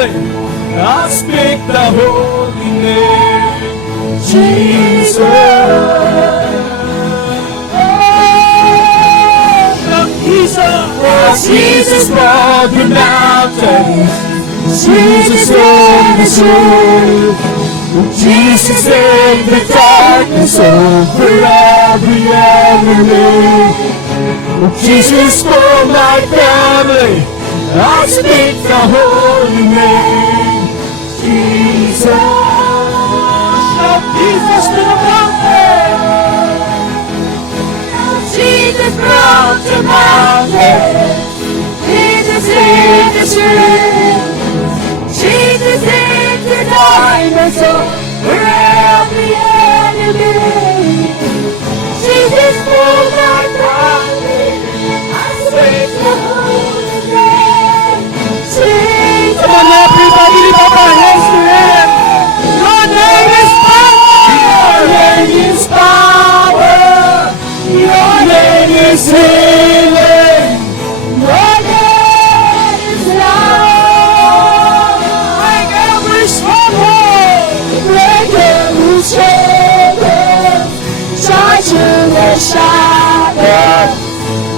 family, I speak the holy name, Jesus. Jesus walked the mountains, Jesus in the sea, Jesus in the darkness over every enemy. Jesus for my family, I speak the holy name, Jesus. Shout Jesus to the mountain. Jesus brought the mountain. Jesus in the street. Jesus in the darkness over every enemy. Jesus for my family, I speak the holy name. Jesus. Come on, everybody, lift up our hands to Him. Your name is power. Your name is power. Your name is healing. Your name is love. Break every stronghold. Break every stronghold. Shine to the shadow.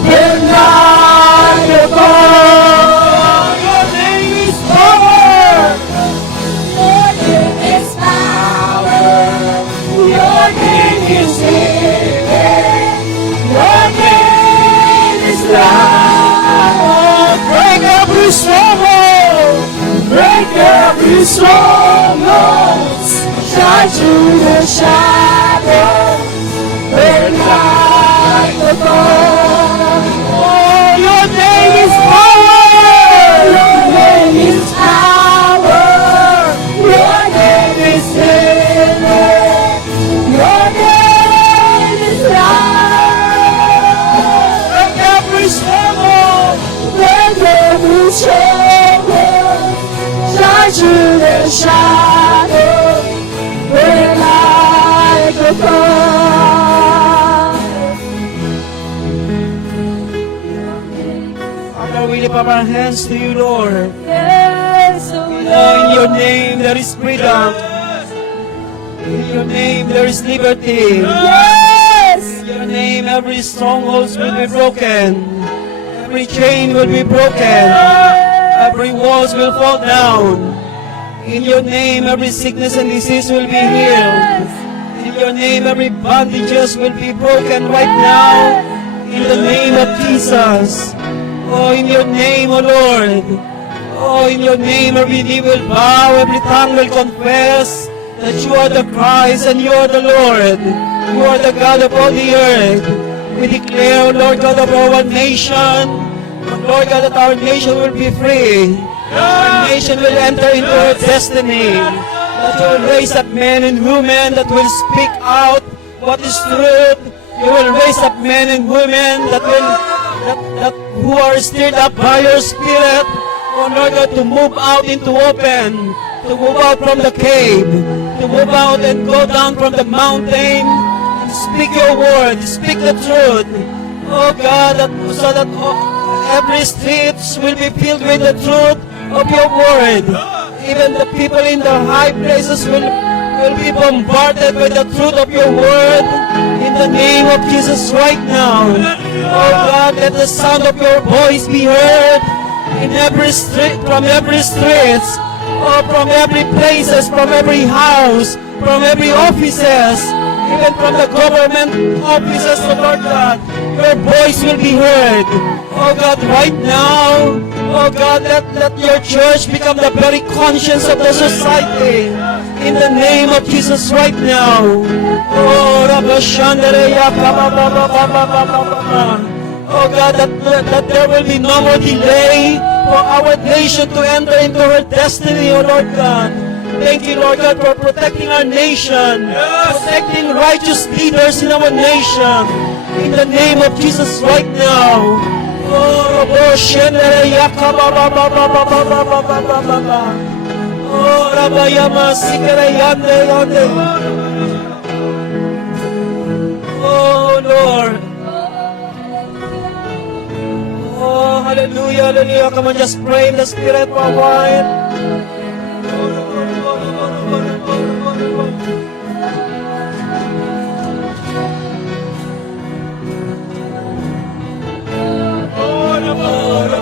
Burn like a fire. Your name is power. Your name is power. Your name is healing. Your name is love. Break every stronghold. Break every stronghold. Shine through the shadow. Burn like a fire. Oh, your name is power. Your name is power. Your name is healing. Your name is love. Break every stronghold. Break every stronghold. Shine through the shadow. Burn like a fire. Father, we lift up our hands to you, Lord. Yes, oh We know in your name there is freedom. In your name there is liberty. Yes. In your name every stronghold will be broken. Every chain will be broken. Every walls will fall down. In your name every sickness and disease will be healed. In your name every bondages will be broken right now. In the name of Jesus. Oh, in your name, O Lord. Oh, in your name every knee will bow, every tongue will confess that you are the Christ and you are the Lord. You are the God of all the earth. We declare, O Lord God of our nation, O Lord God, that our nation will be free. Our nation will enter into her destiny. That you will raise up men and women that will speak out what is truth. You will raise up men and women that who are stirred up by your Spirit, oh Lord God, to move out into open, to move out from the cave, to move out and go down from the mountain, and speak your word, speak the truth. Oh God, so that every streets will be filled with the truth of your word. Even the people in the high places will be bombarded with the truth of your word. In the name of Jesus right now. Oh God, let the sound of your voice be heard in every street, from every street, oh, from every places, from every house, from every offices, even from the government offices, oh Lord God. Your voice will be heard. Oh God, right now, oh God, let your church become the very conscience of the society. In the name of Jesus right now. Oh, oh God, that there will be no more delay for our nation to enter into her destiny, oh Lord God. Thank you, Lord God, for protecting our nation, protecting righteous leaders in our nation. In the name of Jesus right now. Oh, oh, Rabayama Sikarayande Yande. Oh Lord. Oh Oh, hallelujah, hallelujah. Come on, just pray in the Spirit for a while.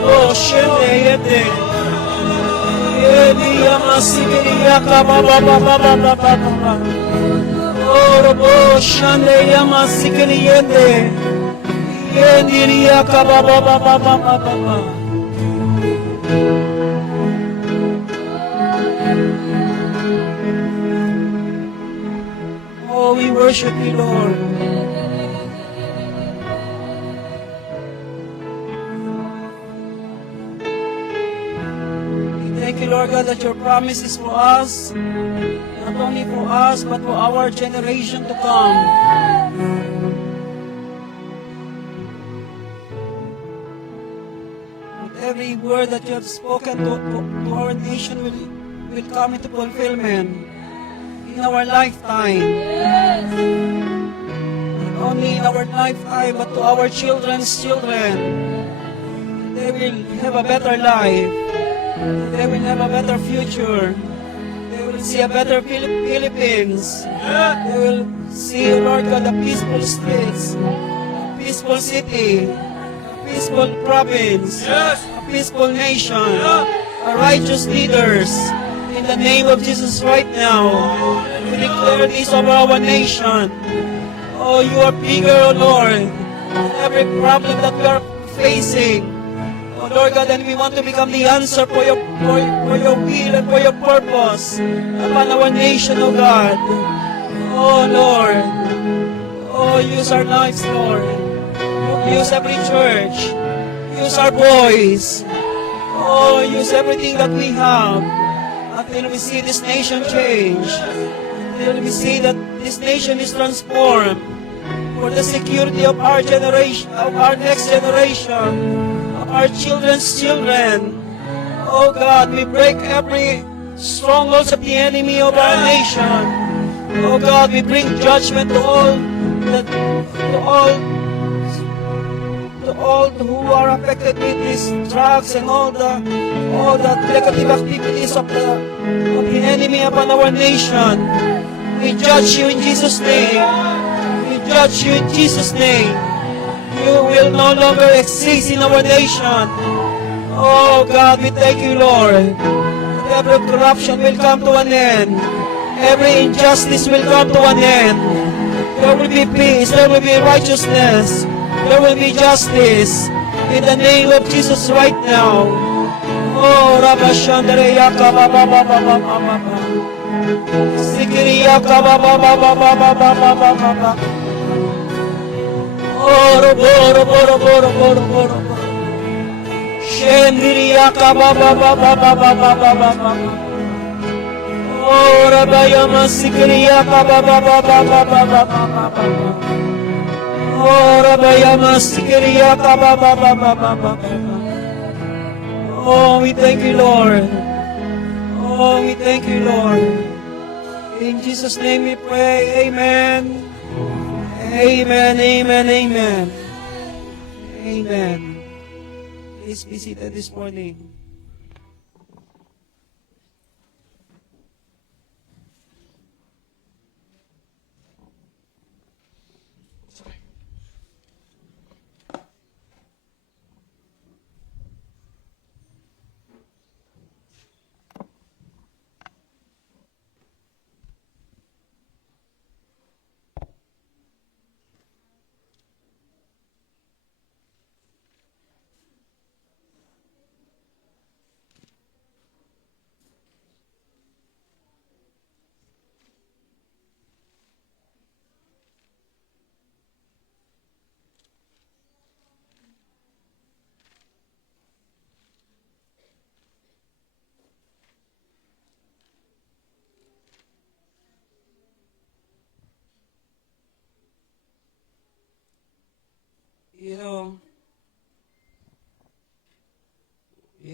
Oh, shende yende. Yedi yamasikiri yakabababababababa. Oh, robo shende yamasikiri yende. Yedi yakababababababa. Oh, we worship you, Lord. Thank you, Lord God, that your promise is for us, not only for us, but for our generation to come. That every word that you have spoken to our nation will come into fulfillment in our lifetime. Not only in our lifetime, but to our children's children. They will have a better life. They will have a better future. They will see a better Philippines. They will see, Lord God, the peaceful streets, a peaceful city, a peaceful province, a peaceful nation, a righteous leaders. In the name of Jesus right now, we declare this over our nation. Oh, you are bigger, oh Lord, than every problem that we are facing. Oh Lord God, and we want to become the answer for your will and for your purpose upon our nation, oh God. Oh Lord, oh use our lives, Lord. Use every church. Use our boys. Oh, use everything that we have until we see this nation change. Until we see that this nation is transformed for the security of our generation, of our next generation, our children's children. Oh God, we break every strongholds of the enemy of our nation. Oh God, we bring judgment to all who are affected with these drugs and all the negative activities of the enemy upon our nation. We judge you in Jesus' name. We judge you in Jesus' name. You will no longer exist in our nation. Oh God, we thank you, Lord. That every corruption will come to an end. Every injustice will come to an end. There will be peace. There will be righteousness. There will be justice. In the name of Jesus right now. Oh, Rabashandere Yakabababababababa. Sikiri Yakabababababababa. Oro boro boro boro boro boro boro. Shendiri yakababababababababa. Ora bayama sikiri yakabababababababa. Ora bayama sikiri yakababababababa. Oh, we thank you, Lord. Oh, we thank you, Lord. In Jesus' name we pray. Amen. Amen, amen, amen. Amen. Please be seated this morning.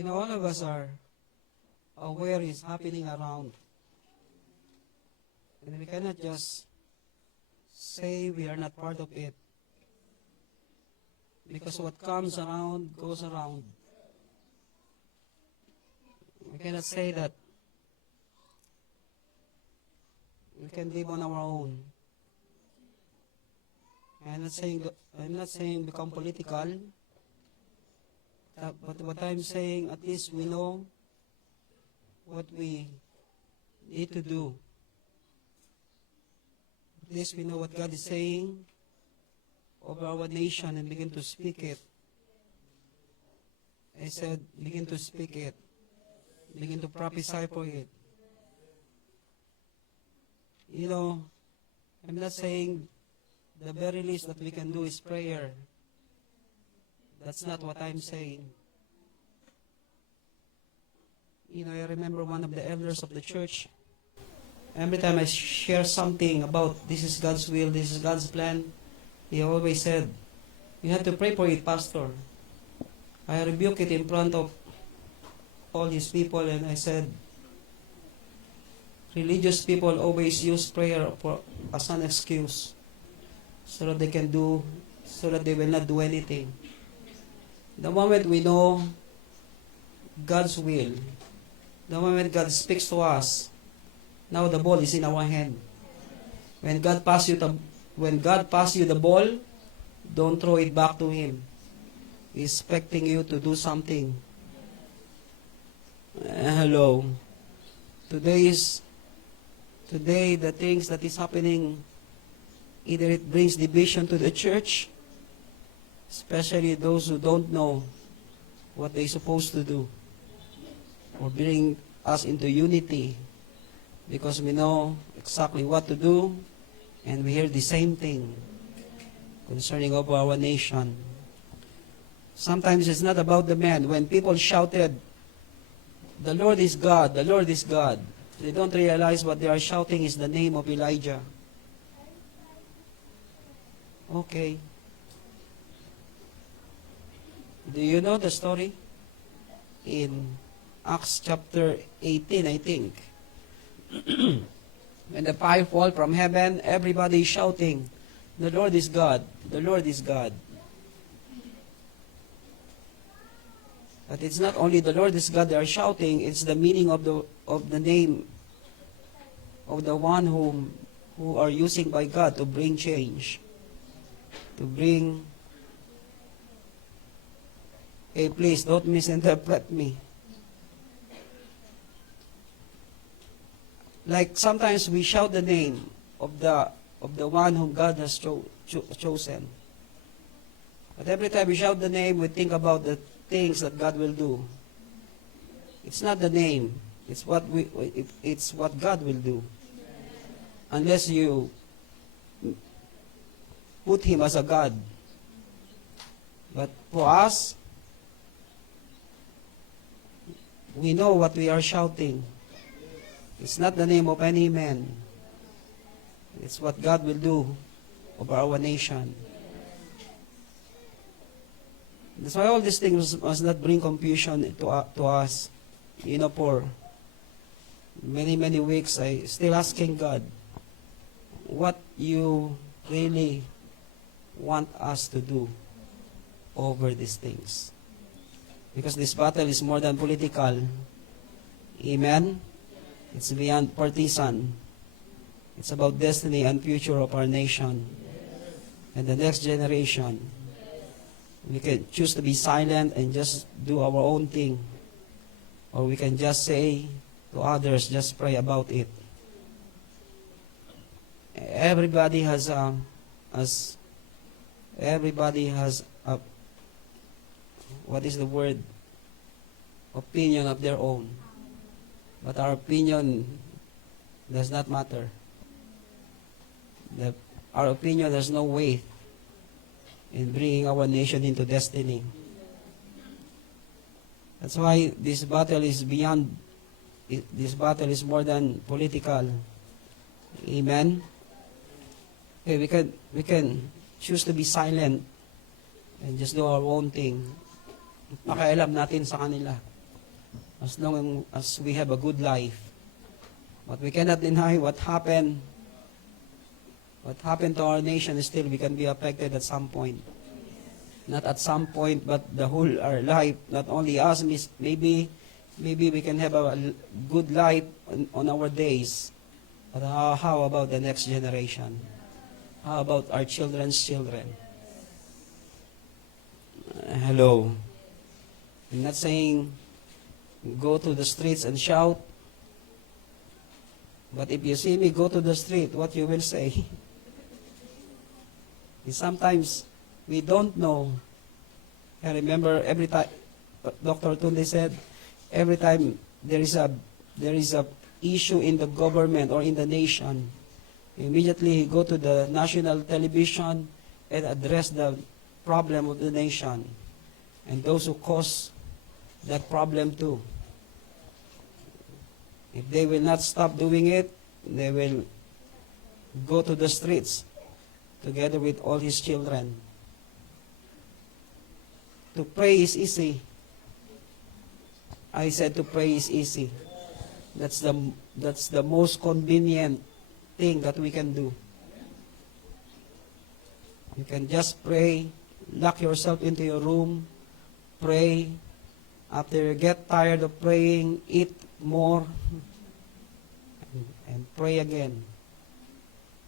All of us are aware it's happening around. And we cannot just say we are not part of it. Because what comes around goes around. We cannot say that we can live on our own. I'm not saying become political, but what I'm saying, at least we know what we need to do. At least we know what God is saying over our nation and begin to speak it. I said, begin to speak it. Begin to prophesy for it. You know, I'm not saying the very least that we can do is prayer. That's not what I'm saying. You know, I remember one of the elders of the church. Every time I share something about this is God's will, this is God's plan, he always said, you have to pray for it, Pastor. I rebuked it in front of all his people, and I said, religious people always use prayer as an excuse so that they will not do anything. The moment we know God's will, the moment God speaks to us, now the ball is in our hand. When God pass you the ball, don't throw it back to Him. He's expecting you to do something. Hello. Today, the things that is happening, either it brings division to the church, especially those who don't know what they're supposed to do, or bring us into unity because we know exactly what to do and we hear the same thing concerning of our nation. Sometimes it's not about the man. When people shouted, "The Lord is God, the Lord is God," they don't realize what they are shouting is the name of Elijah. Okay. Do you know the story? In Acts chapter 18, I think. When the fire fall from heaven, everybody is shouting, "The Lord is God, the Lord is God." But it's not only the Lord is God they are shouting, it's the meaning of the name of the one who are using by God to bring change. To bring, hey, please don't misinterpret me. Like sometimes we shout the name of the one whom God has chosen. But every time we shout the name, we think about the things that God will do. It's not the name. It's what God will do. Unless you put Him as a God. But for us, we know what we are shouting. It's not the name of any man. It's what God will do over our nation. That's why all these things must not bring confusion to us. You know, for many, many weeks, I still asking God, what you really want us to do over these things. Because this battle is more than political. Amen? It's beyond partisan. It's about destiny and future of our nation and the next generation. We can choose to be silent and just do our own thing. Or we can just say to others, just pray about it. Everybody has a what is the word? Opinion of their own. But our opinion does not matter. Our opinion has no weight in bringing our nation into destiny. That's why this battle is beyond, this battle is more than political. Amen? Okay, we can choose to be silent and just do our own thing. Pakialam natin sa kanila. As long as we have a good life. But we cannot deny what happened to our nation. Still, we can be affected at some point. Not at some point, but the whole our life. Not only us, maybe we can have a good life on our days. But how about the next generation? How about our children's children? Hello. I'm not saying go to the streets and shout. But if you see me go to the street, what you will say? Sometimes we don't know. I remember every time Dr. Tunde said, every time there is a issue in the government or in the nation, immediately go to the national television and address the problem of the nation and those who cause that problem too. If they will not stop doing it, they will go to the streets together with all his children. To pray is easy. I said to pray is easy. That's the most convenient thing that we can do. You can just pray, lock yourself into your room, pray. After you get tired of praying, eat more and pray again.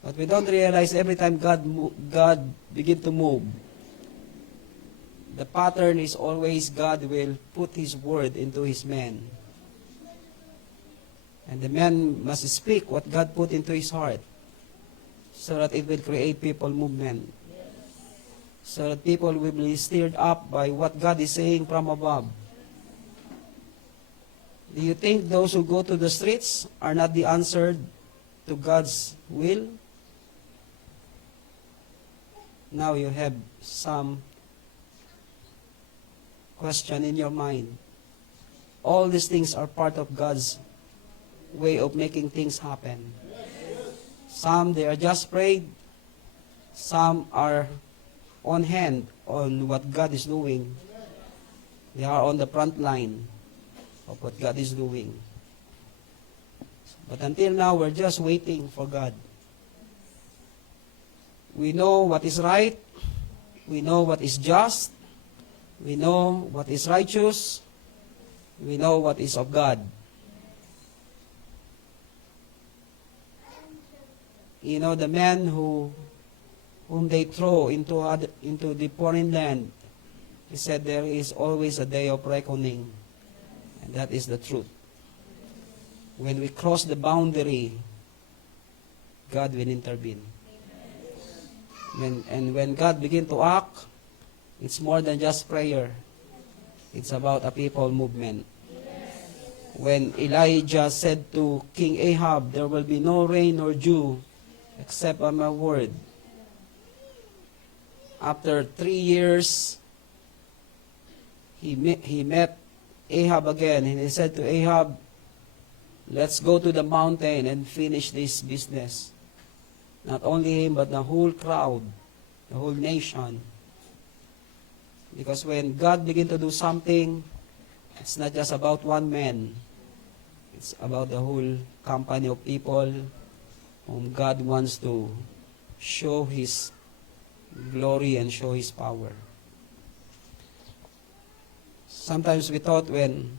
But we don't realize every time God begin to move, the pattern is always God will put His word into His man. And the man must speak what God put into his heart so that it will create people movement. So that people will be stirred up by what God is saying from above. Do you think those who go to the streets are not the answer to God's will? Now you have some question in your mind. All these things are part of God's way of making things happen. Some, they are just prayed. Some are on hand on what God is doing. They are on the front line of what God is doing. But until now, we're just waiting for God. We know what is right. We know what is just. We know what is righteous. We know what is of God. You know, the man whom they throw into the foreign land, he said there is always a day of reckoning. And that is the truth. When we cross the boundary, God will intervene. When God begins to act, it's more than just prayer. It's about a people movement. When Elijah said to King Ahab, there will be no rain nor dew except on my word. After 3 years, he met Ahab again, and he said to Ahab, let's go to the mountain and finish this business. Not only him, but the whole crowd, the whole nation. Because when God begins to do something, it's not just about one man. It's about the whole company of people whom God wants to show His glory and show His power. Sometimes we thought when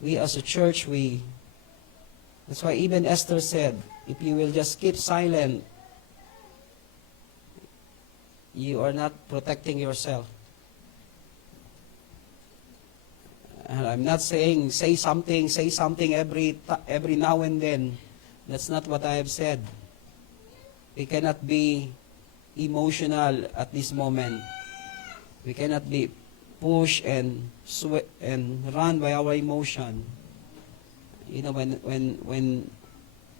we as a church, that's why even Esther said, if you will just keep silent, you are not protecting yourself. And I'm not saying say something every now and then. That's not what I have said. We cannot be emotional at this moment. We cannot be pushed and sweat and run by our emotion. You know, when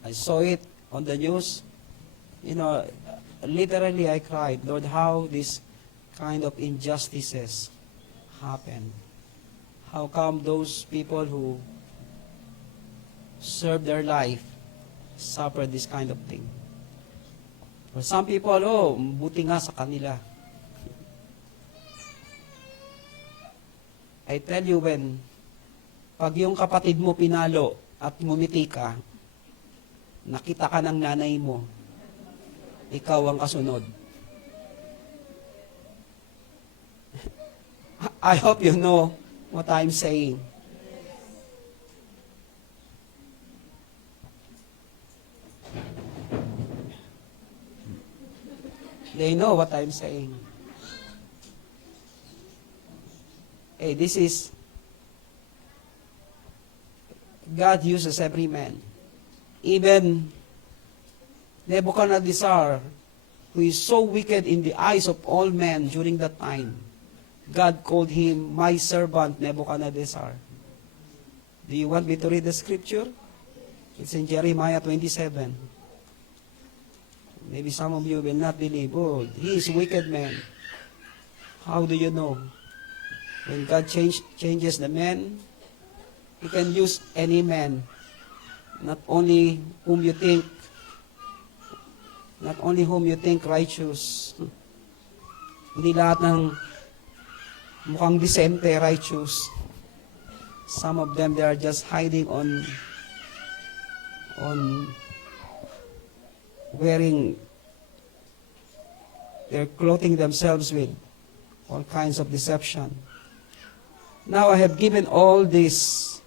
I saw it on the news, you know, literally I cried, Lord, how these kind of injustices happen. How come those people who serve their life suffer this kind of thing? For some people, oh, buti nga sa kanila. I tell you pag yung kapatid mo pinalo at ngumiti ka, nakita ka ng nanay mo, ikaw ang kasunod. I hope you know what I'm saying. They know what I'm saying. Hey, this is, God uses every man. Even Nebuchadnezzar, who is so wicked in the eyes of all men during that time, God called him my servant Nebuchadnezzar. Do you want me to read the scripture? It's in Jeremiah 27. Maybe some of you will not believe, oh, he is a wicked man. How do you know? When God changes the man, He can use any man, not only whom you think righteous. Hindi lahat ng mukhang disente righteous. Some of them, they are just hiding on wearing, they're clothing themselves with all kinds of deception. Now I have given all this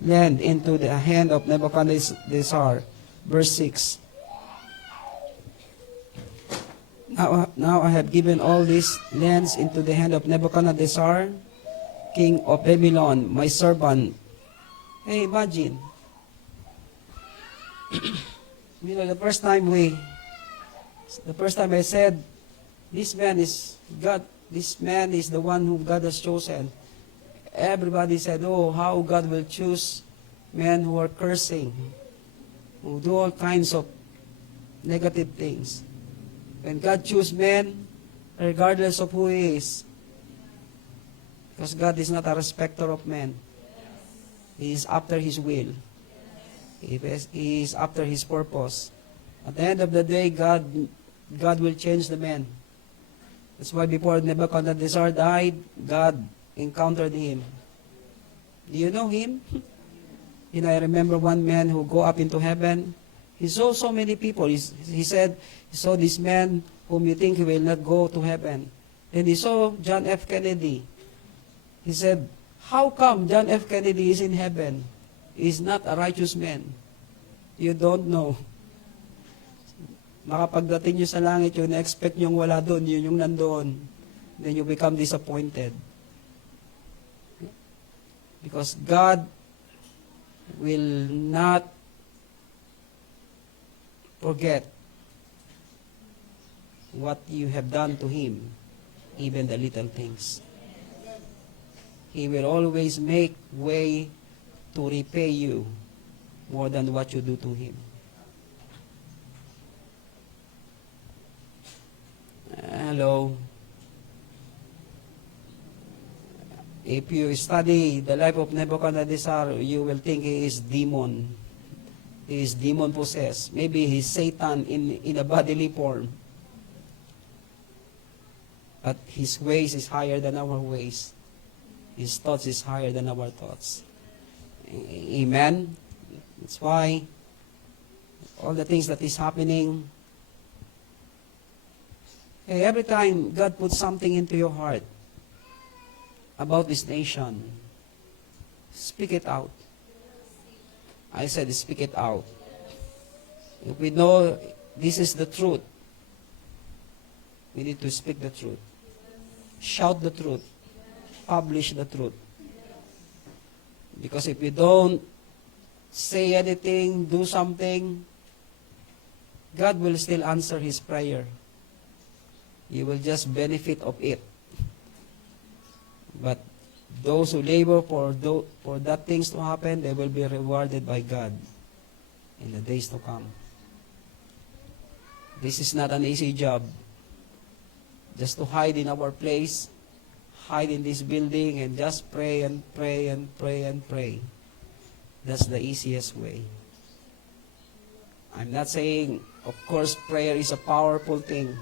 land into the hand of Nebuchadnezzar. Verse 6. Now I have given all these lands into the hand of Nebuchadnezzar, king of Babylon, my servant. Hey, imagine. The first time I said, this man is God, this man is the one whom God has chosen. Everybody said, oh, how God will choose men who are cursing, who do all kinds of negative things. When God chooses men, regardless of who he is, because God is not a respecter of men. He is after His will. He is after His purpose. At the end of the day, God will change the man. That's why before Nebuchadnezzar died, God encountered him. Do you know him? I remember one man who go up into heaven. He saw so many people. He said, he saw this man whom you think he will not go to heaven. Then he saw John F. Kennedy. He said, how come John F. Kennedy is in heaven? He is not a righteous man. You don't know. Makapagdating nyo sa langit, yung na-expect nyo wala doon, yun yung nandoon. Then you become disappointed. Because God will not forget what you have done to Him, even the little things. He will always make way to repay you more than what you do to Him. Hello. If you study the life of Nebuchadnezzar, you will think he is demon. He is demon possessed. Maybe he's Satan in a bodily form. But his ways is higher than our ways. His thoughts is higher than our thoughts. Amen? That's why all the things that is happening, every time God puts something into your heart about this nation, speak it out. I said, speak it out. If we know this is the truth, we need to speak the truth. Shout the truth. Publish the truth. Because if you don't say anything, do something, God will still answer His prayer. You will just benefit of it. But those who labor for that things to happen, they will be rewarded by God in the days to come. This is not an easy job. Just to hide in our place, hide in this building, and just pray and pray and pray and pray. That's the easiest way. I'm not saying, of course, prayer is a powerful thing.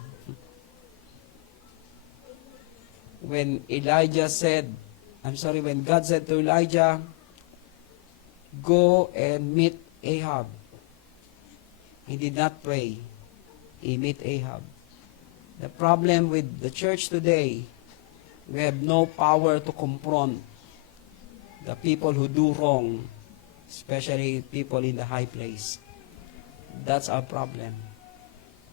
When when God said to Elijah, go and meet Ahab, he did not pray. He met Ahab. The problem with the church today, We have no power to confront the people who do wrong, especially people in the high place. That's our problem.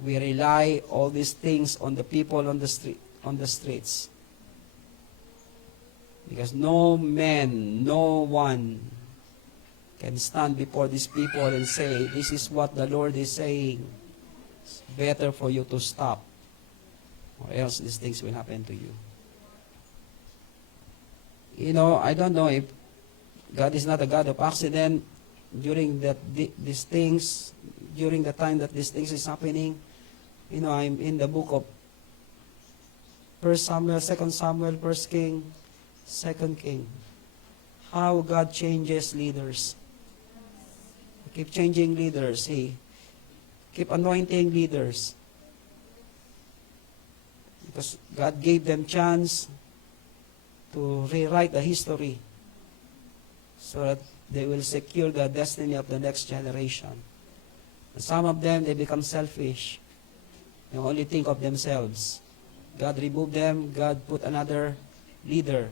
We rely all these things on the people on the streets. Because no man, no one can stand before these people and say, this is what the Lord is saying. It's better for you to stop, or else these things will happen to you. You know, I don't know if God is not a God of accident. During these things, during the time that these things is happening, you know, I'm in the book of 1 Samuel, 2 Samuel, 1 King, 2 King. How God changes leaders. He keep changing leaders. He keep anointing leaders. Because God gave them chance to rewrite the history so that they will secure the destiny of the next generation. And some of them, they become selfish. They only think of themselves. God removed them. God put another leader.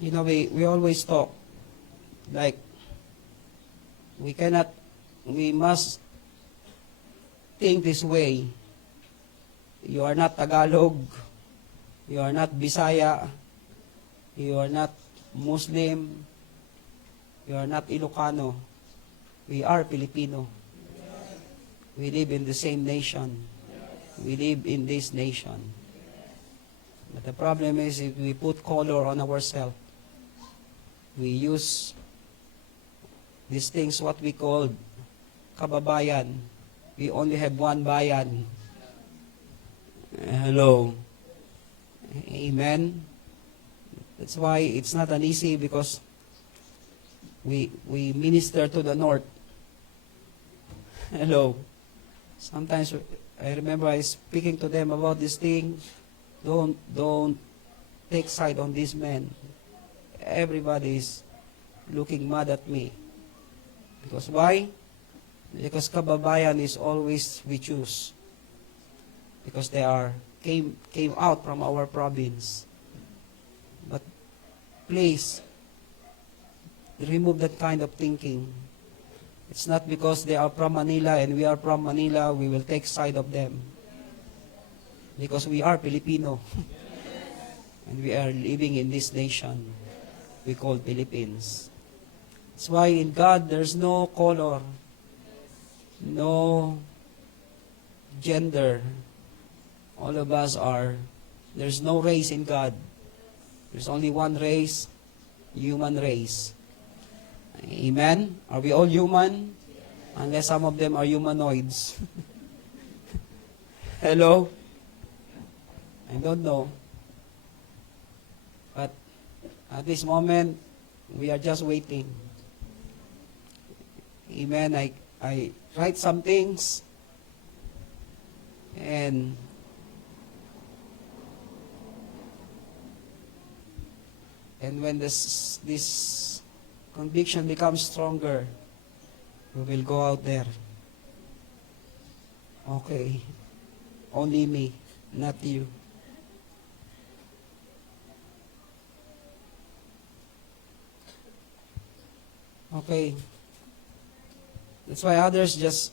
You know, we always talk like we must think this way. You are not Tagalog. You are not Bisaya. You are not Muslim. You are not Ilocano. We are Filipino. We live in the same nation. We live in this nation. But the problem is if we put color on ourselves, we use these things what we call kababayan. We only have one bayan. Hello. Amen. That's why it's not an easy because we minister to the north. Hello. Sometimes I remember I speaking to them about this thing. Don't take side on these men. Everybody is looking mad at me. Because why? Because kababayan is always we choose. Because they came out from our province. But please, remove that kind of thinking. It's not because they are from Manila and we are from Manila, we will take side of them. Because we are Filipino. And we are living in this nation we call Philippines. That's why in God there's no color, no gender. All of us there's no race in God. There's only one race, human race. Amen? Are we all human? Unless some of them are humanoids. Hello? I don't know. But at this moment, we are just waiting. Amen? I write some things and when this conviction becomes stronger, we will go out there. Okay. Only me, not you. Okay. That's why others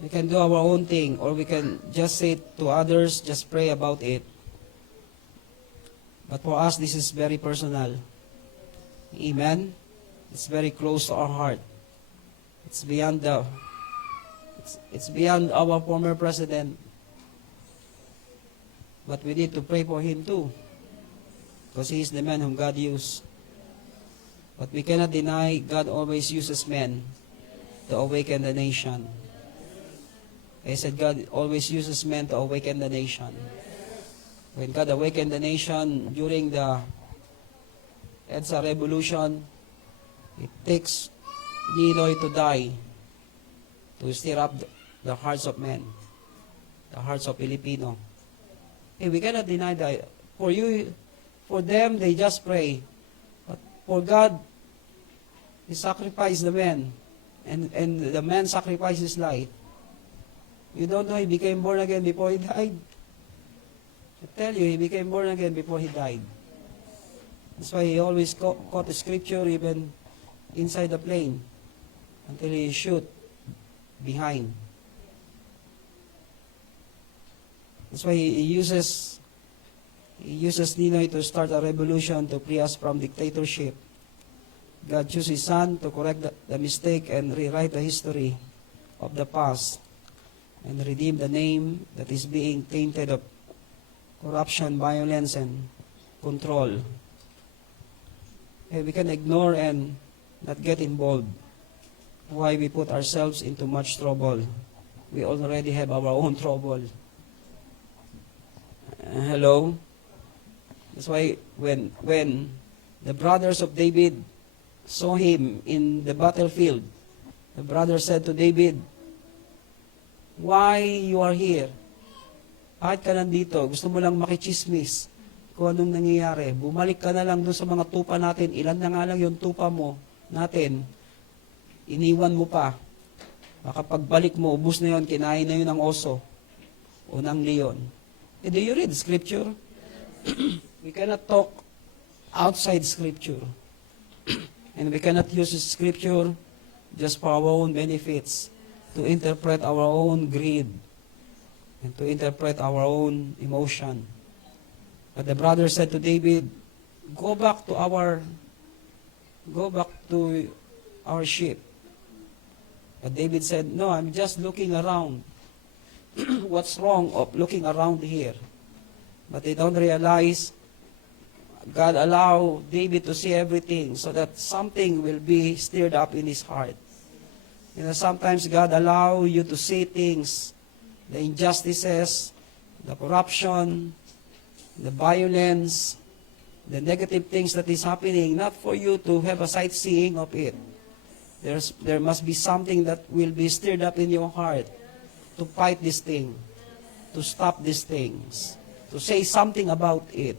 we can do our own thing, or we can just say to others, just pray about it. But for us, this is very personal. Amen? It's very close to our heart. It's beyond it's beyond our former president. But we need to pray for him too. Because he is the man whom God used. But we cannot deny God always uses men to awaken the nation. I said God always uses men to awaken the nation. When God awakened the nation during the EDSA revolution, it takes Ninoy to die to stir up the hearts of men, the hearts of Filipino. Hey, we cannot deny that. For them, they just pray. But for God, He sacrificed the men And the man sacrificed his life. You don't know he became born again before he died? I tell you, he became born again before he died. That's why he always quote the scripture even inside the plane until he shoot behind. That's why he uses Ninoy to start a revolution to free us from dictatorship. God chose His Son to correct the mistake and rewrite the history of the past and redeem the name that is being tainted of corruption, violence, and control. We can ignore and not get involved. Why we put ourselves into much trouble? We already have our own trouble. Hello? That's why when the brothers of David saw him in the battlefield, the brother said to David, "Why you are here? Bakit ka nandito? Gusto mo lang makichismis kung anong nangyayari. Bumalik ka na lang doon sa mga tupa natin. Ilan na nga lang yung tupa mo natin. Iniwan mo pa. Baka pagbalik mo, ubus na yun, kinain na yun ng oso o ng leon." Do you read Scripture? We cannot talk outside Scripture. And we cannot use Scripture just for our own benefits, to interpret our own greed, and to interpret our own emotion. But the brother said to David, go back to our ship. But David said, "No, I'm just looking around." What's wrong of looking around here? But they don't realize God allowed David to see everything so that something will be stirred up in his heart. Sometimes God allows you to see things, the injustices, the corruption, the violence, the negative things that is happening, not for you to have a sightseeing of it. There must be something that will be stirred up in your heart to fight this thing, to stop these things, to say something about it,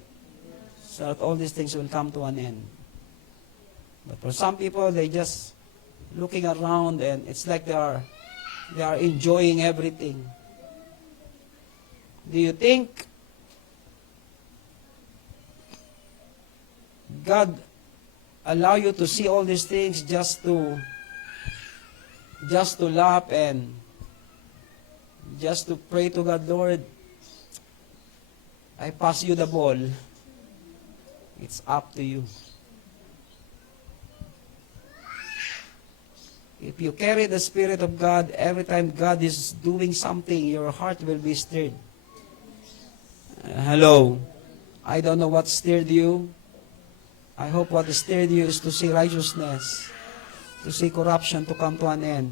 so that all these things will come to an end. But for some people, they just looking around and it's like they are enjoying everything. Do you think God allow you to see all these things just to laugh and just to pray to God, "Lord, I pass you the ball"? It's up to you. If you carry the Spirit of God, every time God is doing something, your heart will be stirred. Hello? I don't know what stirred you. I hope what stirred you is to see righteousness, to see corruption to come to an end,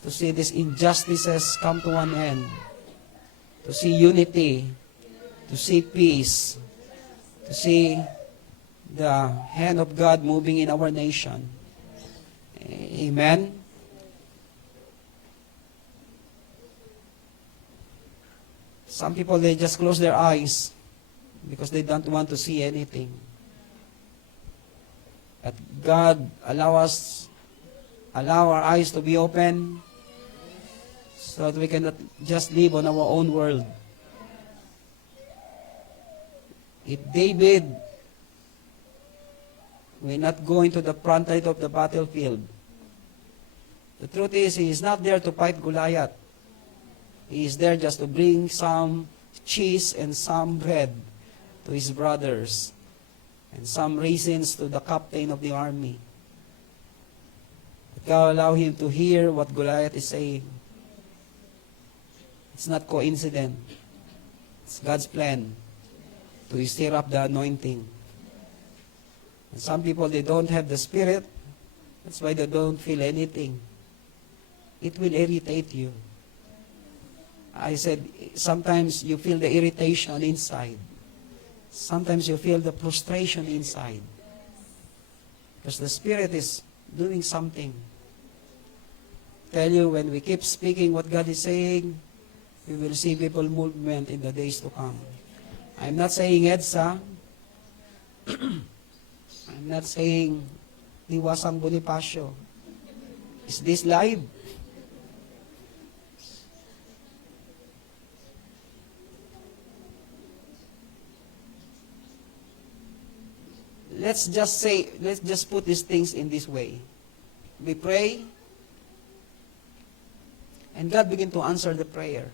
to see these injustices come to an end, to see unity, to see peace, to see the hand of God moving in our nation. Amen? Some people, they just close their eyes because they don't want to see anything. But God allow our eyes to be open so that we cannot just live on our own world. If David will not go into the front line of the battlefield, the truth is, he is not there to fight Goliath. He is there just to bring some cheese and some bread to his brothers and some raisins to the captain of the army. But God allow him to hear what Goliath is saying. It's not coincidence. It's God's plan to stir up the anointing. And some people, they don't have the Spirit. That's why they don't feel anything. It will irritate you. I said, sometimes you feel the irritation inside. Sometimes you feel the frustration inside. Because the Spirit is doing something. Tell you, when we keep speaking what God is saying, we will see people movement in the days to come. I'm not saying EDSA. I'm not saying Liwasang Bonifacio. Is this live? Let's just put these things in this way. We pray, and God begin to answer the prayer.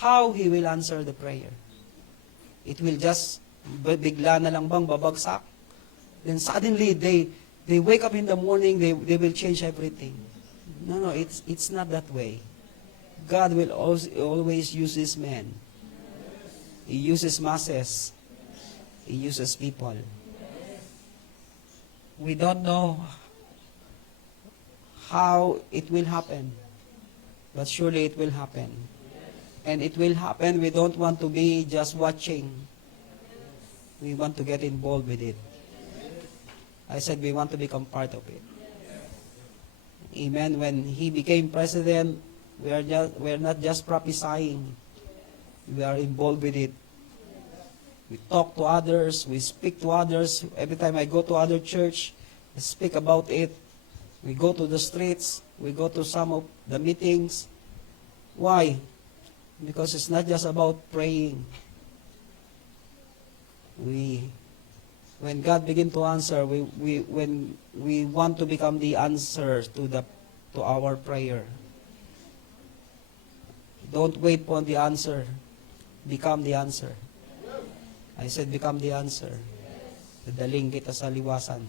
How He will answer the prayer? It will just bigla na lang bang babagsak? Then suddenly they wake up in the morning, they will change everything. No, it's not that way. God will always use His men. He uses masses. He uses people. We don't know how it will happen, but surely it will happen. And it will happen. We don't want to be just watching. We want to get involved with it. I said we want to become part of it. Amen. When he became president, we are not just prophesying. We are involved with it. We talk to others. We speak to others. Every time I go to other church, I speak about it. We go to the streets. We go to some of the meetings. Why? Because it's not just about praying. When God begin to answer, when we want to become the answer to our prayer. Don't wait for the answer. Become the answer. I said, become the answer. Dadaling kita sa liwasan.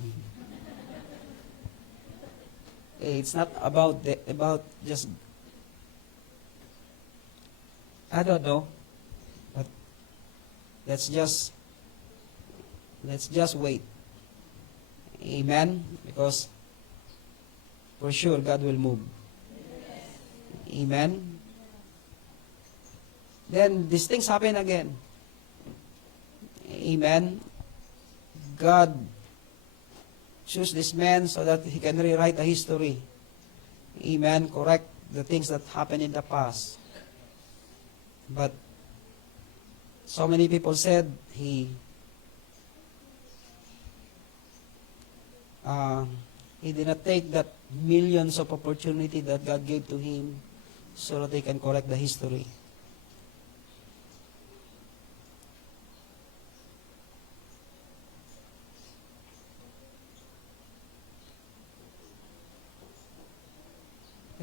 It's not about just, I don't know, but let's just wait. Amen? Because for sure God will move. Amen? Then these things happen again. Amen? God choose this man so that he can rewrite a history. Amen? Correct the things that happened in the past. But so many people said he did not take that millions of opportunity that God gave to him so that he can correct the history.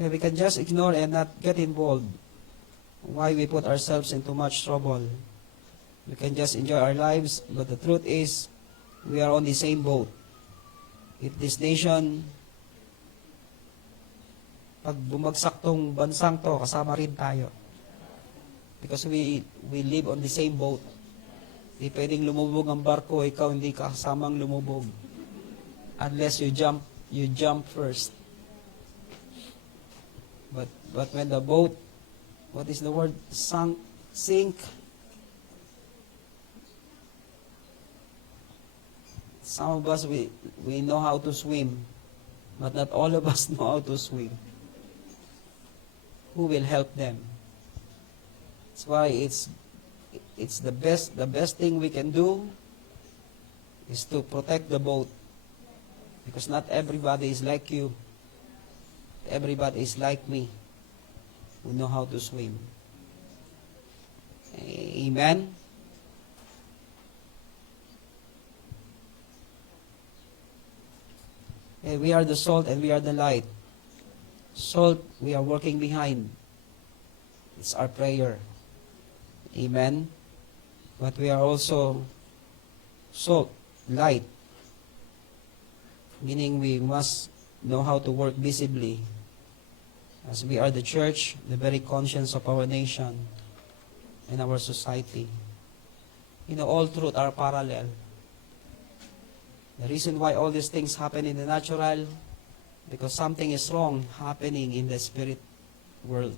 We can just ignore and not get involved. Why we put ourselves into much trouble? We can just enjoy our lives, but the truth is, we are on the same boat. If this nation, pag bumagsak tong bansang to, kasama rin tayo. Because we live on the same boat. Hindi pwedeng lumubog ang barko, ikaw hindi ka kasamang lumubog. Unless you jump first. But when the boat, what is the word? Sink. Some of us, we know how to swim, but not all of us know how to swim. Who will help them? That's why it's the best thing we can do is to protect the boat. Because not everybody is like you. Everybody is like me who know how to swim. Amen? We are the salt and we are the light. Salt, we are working behind. It's our prayer. Amen? But we are also salt, light. Meaning we must know how to work visibly. As we are the church, the very conscience of our nation and our society. All truth are parallel. The reason why all these things happen in the natural, because something is wrong happening in the spirit world.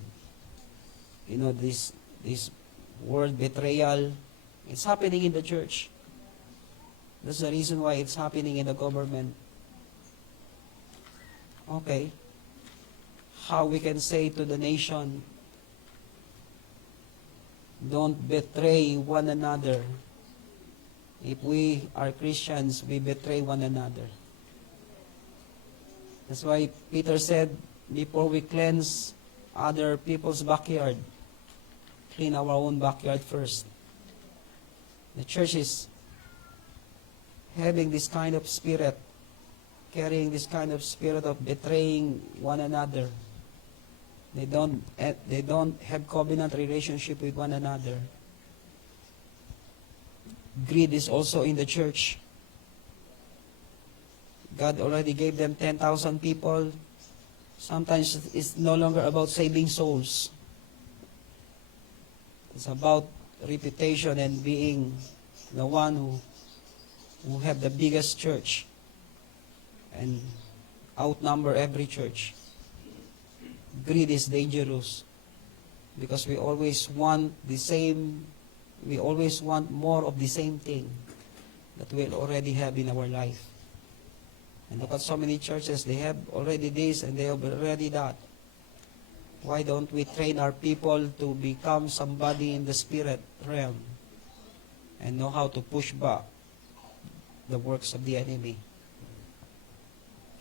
This word betrayal, it's happening in the church. That's the reason why it's happening in the government. Okay. How we can say to the nation, don't betray one another. If we are Christians, we betray one another. That's why Peter said, before we cleanse other people's backyard, clean our own backyard first. The church is having this kind of spirit, carrying this kind of spirit of betraying one another. They don't have covenant relationship with one another. Greed is also in the church. God already gave them 10,000 people. Sometimes it's no longer about saving souls. It's about reputation and being the one who have the biggest church and outnumber every church. Greed is dangerous because we always want more of the same thing that we already have in our life. And look at so many churches, they have already this and they have already that. Why don't we train our people to become somebody in the spirit realm and know how to push back the works of the enemy?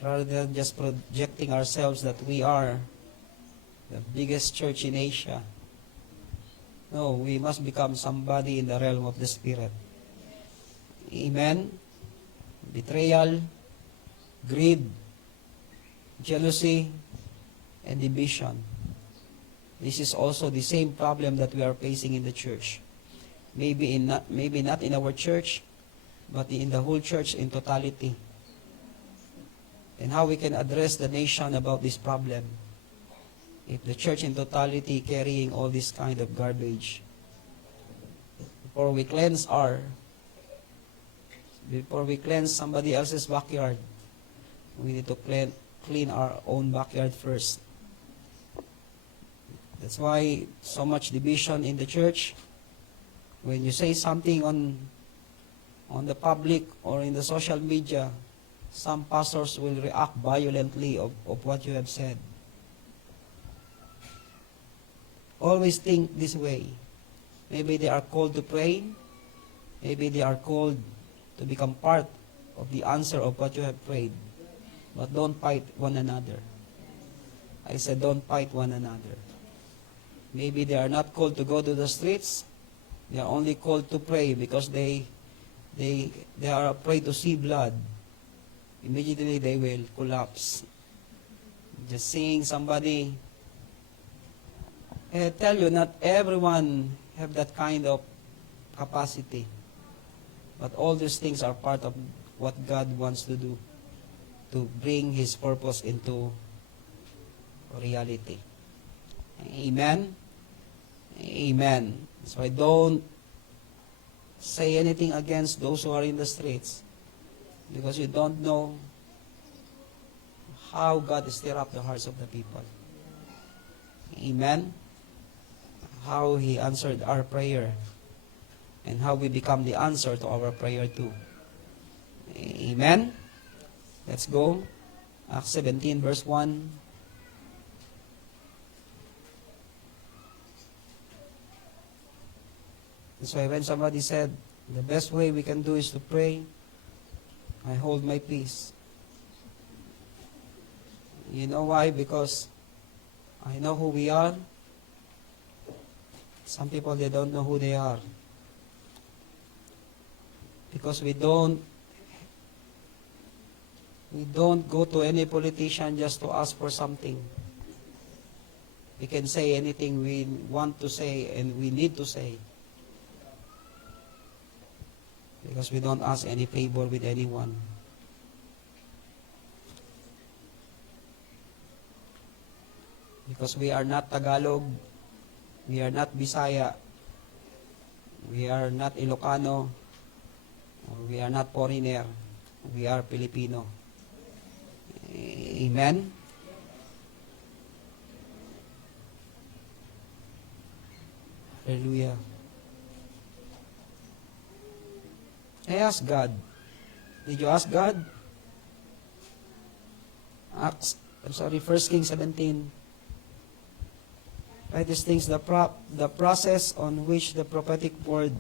Rather than just projecting ourselves that we are the biggest church in Asia. No, we must become somebody in the realm of the spirit. Amen? Betrayal, greed, jealousy, and division. This is also the same problem that we are facing in the church. Maybe not in our church, but in the whole church in totality. And how we can address the nation about this problem. If the church in totality carrying all this kind of garbage. Before we cleanse somebody else's backyard, we need to clean our own backyard first. That's why so much division in the church. When you say something on the public or in the social media, some pastors will react violently of what you have said. Always think this way. Maybe they are called to pray. Maybe they are called to become part of the answer of what you have prayed. But don't fight one another. I said don't fight one another. Maybe they are not called to go to the streets. They are only called to pray because they are afraid to see blood. Immediately they will collapse. Just seeing somebody. I tell you, not everyone have that kind of capacity. But all these things are part of what God wants to do, to bring His purpose into reality. Amen? Amen. So I don't say anything against those who are in the streets because you don't know how God stir up the hearts of the people. Amen? How He answered our prayer and how we become the answer to our prayer too. Amen? Let's go. Acts 17 verse 1. That's why when somebody said, the best way we can do is to pray, I hold my peace. You know why? Because I know who we are. Some people, they don't know who they are. Because we don't go to any politician just to ask for something. We can say anything we want to say and we need to say. Because we don't ask any favor with anyone. Because we are not Tagalog, we are not Bisaya, we are not Ilocano, or we are not foreigner, we are Filipino. Amen? Hallelujah. I asked God. Did you ask God? 1 Kings 17. Write these things, the process on which the prophetic word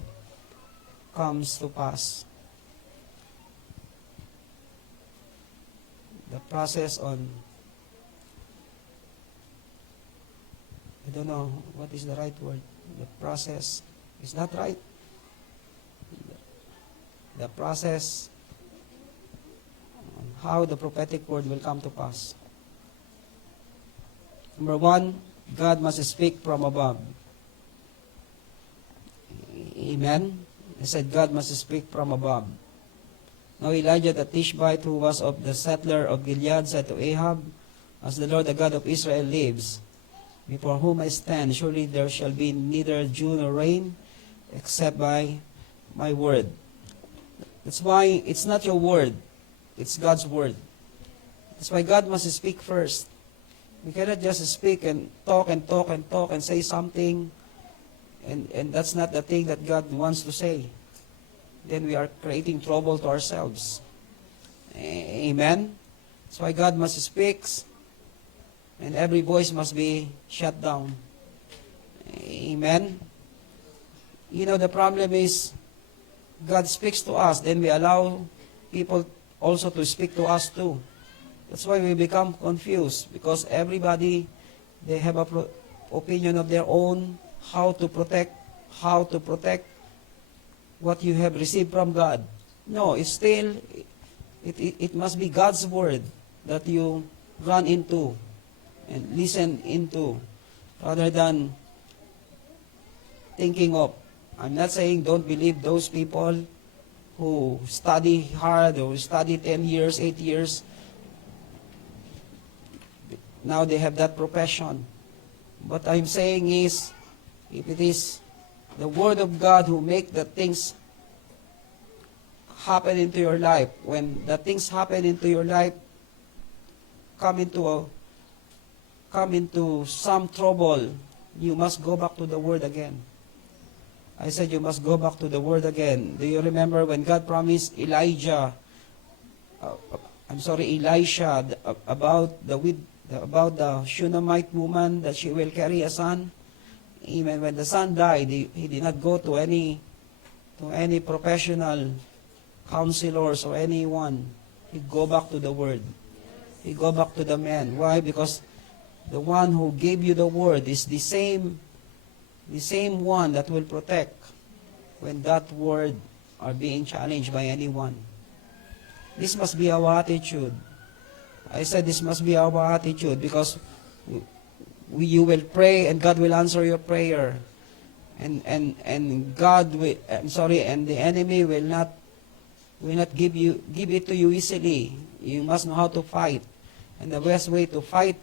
comes to pass. the process on, I don't know what is the right word. The process is that right? The process on how the prophetic word will come to pass. Number one, God must speak from above. Amen. I said God must speak from above. Now Elijah the Tishbite, who was of the settler of Gilead, said to Ahab, As the Lord the God of Israel lives, before whom I stand, surely there shall be neither dew nor rain, except by my word. That's why it's not your word, it's God's word. That's why God must speak first. We cannot just speak and talk and talk and talk and say something, and that's not the thing that God wants to say. Then we are creating trouble to ourselves. Amen? That's why God must speak, and every voice must be shut down. Amen? You know, the problem is, God speaks to us, then we allow people also to speak to us too. That's why we become confused, because everybody, they have a opinion of their own, how to protect what you have received from God. No, it's still, it must be God's word that you run into and listen into, rather than thinking of. I'm not saying don't believe those people who study hard or study 10 years, 8 years. Now they have that profession. What I'm saying is, if it is the Word of God who make the things happen into your life, when the things happen into your life, come into some trouble, you must go back to the Word again. I said you must go back to the Word again. Do you remember when God promised Elisha about the Shunammite woman, that she will carry a son? Even when the son died, he did not go to any professional counselors or anyone. He go back to the Word. He go back to the man. Why? Because the one who gave you the Word is the same one that will protect when that Word are being challenged by anyone. This must be our attitude. I said this must be our attitude, because you will pray and God will answer your prayer, and the enemy will not give it to you easily. You must know how to fight, and the best way to fight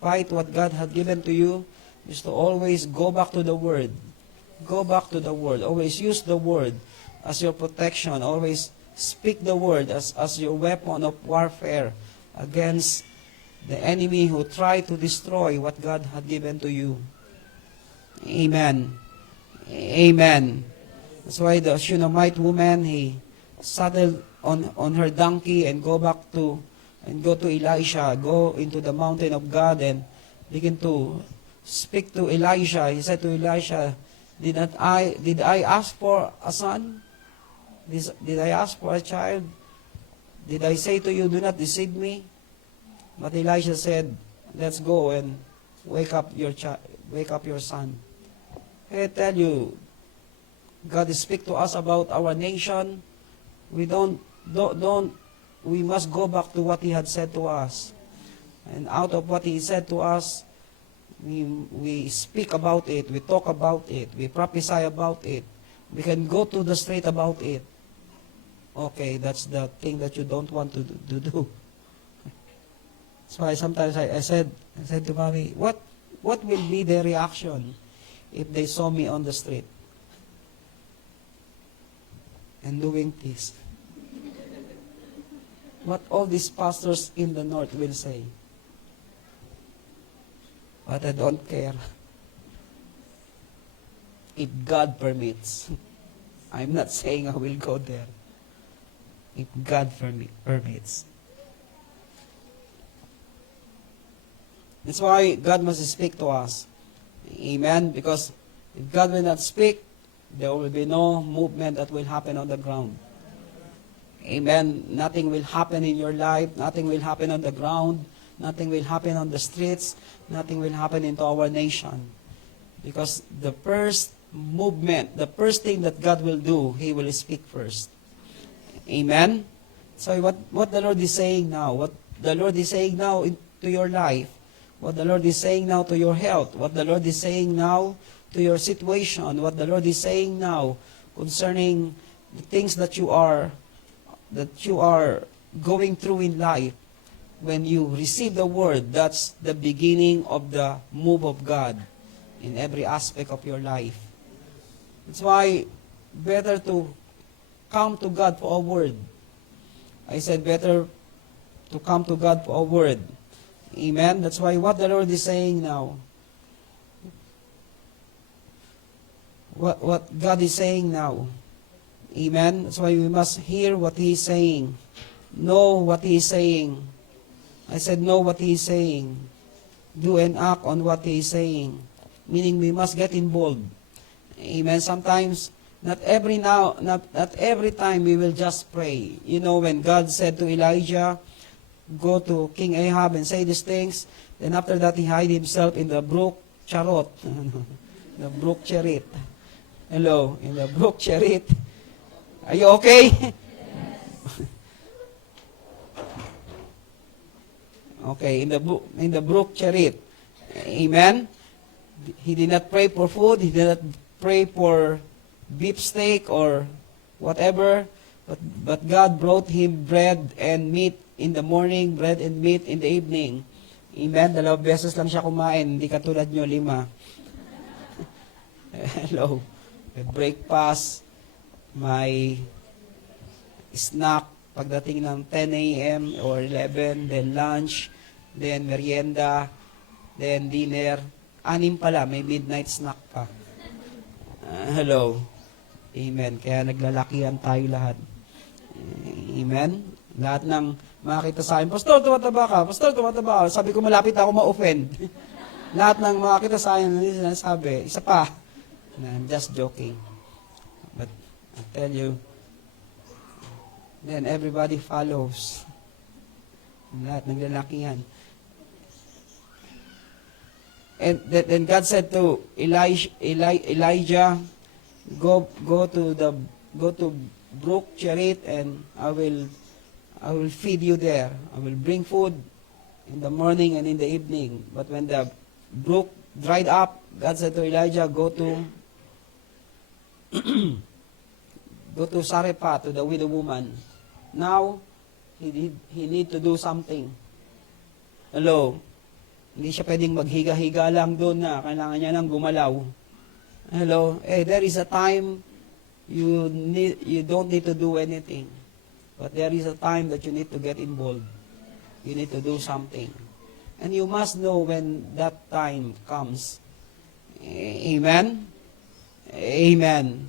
what God had given to you is to always go back to the Word. Go back to the Word. Always use the Word as your protection. Always speak the Word as your weapon of warfare against the enemy who tried to destroy what God had given to you. Amen. Amen. That's why the Shunammite woman, he saddled on her donkey and go to Elisha, go into the mountain of God and begin to speak to Elisha. He said to Elisha, Did I ask for a son? Did I ask for a child? Did I say to you, do not deceive me? But Elisha said, let's go and wake up your son. I tell you, God speak to us about our nation. We must go back to what He had said to us. And out of what He said to us, we speak about it, we talk about it, we prophesy about it. We can go to the street about it. Okay, that's the thing that you don't want to do. That's why sometimes I said to Mommy, what will be their reaction if they saw me on the street and doing this? What all these pastors in the north will say. But I don't care. If God permits. I'm not saying I will go there. If God permits. That's why God must speak to us. Amen? Because if God will not speak, there will be no movement that will happen on the ground. Amen. Nothing will happen in your life. Nothing will happen on the ground. Nothing will happen on the streets. Nothing will happen into our nation. Because the first movement, the first thing that God will do, He will speak first. Amen. So what the Lord is saying now, what the Lord is saying now to your life, what the Lord is saying now to your health, what the Lord is saying now to your situation, what the Lord is saying now concerning the things that you are going through in life. When you receive the word, that's the beginning of the move of God in every aspect of your life. That's why better to come to God for a word. I said better to come to God for a word. Amen? That's why what the Lord is saying now, what God is saying now, amen? That's why we must hear what He is saying. Know what He is saying. I said know what He is saying. Do and act on what He is saying. Meaning we must get involved. Amen? Sometimes, not every time we will just pray. You know, when God said to Elijah, go to King Ahab and say these things, then after that he hid himself in the brook Charot. The brook Cherit. Hello, in the brook Cherit. Are you okay? Okay, in the brook Cherit. Amen? He did not pray for food. He did not pray for beef steak or whatever. But God brought him bread and meat in the morning, bread and meat in the evening. Amen? 2 beses lang siya kumain. Hindi katulad nyo, 5. Hello. May breakfast, may snack pagdating ng 10 a.m. or 11, then lunch, then merienda, then dinner. 6 pala, may midnight snack pa. Hello. Amen. Kaya naglalakihan tayo lahat. Amen. Lahat ng makakita sa akin, Pastor, tumataba ka. Pastor, tumataba ka. Sabi ko, malapit ako ma-offend. Lahat ng makakita sa akin, sabi, isa pa. I'm just joking. But I tell you, then everybody follows. Lahat naglalakihan. And then God said to Elijah, go to brook Cherit, and I will feed you there. I will bring food in the morning and in the evening. But when the brook dried up, God said to Elijah, go to Sarepta, to the widow woman. Now, he need to do something. Hello? Hindi siya pwedeng maghiga-higa lang doon na kailangan niya nang gumalaw. Hello? There is a time you don't need to do anything. But there is a time that you need to get involved. You need to do something. And you must know when that time comes. Amen? Amen.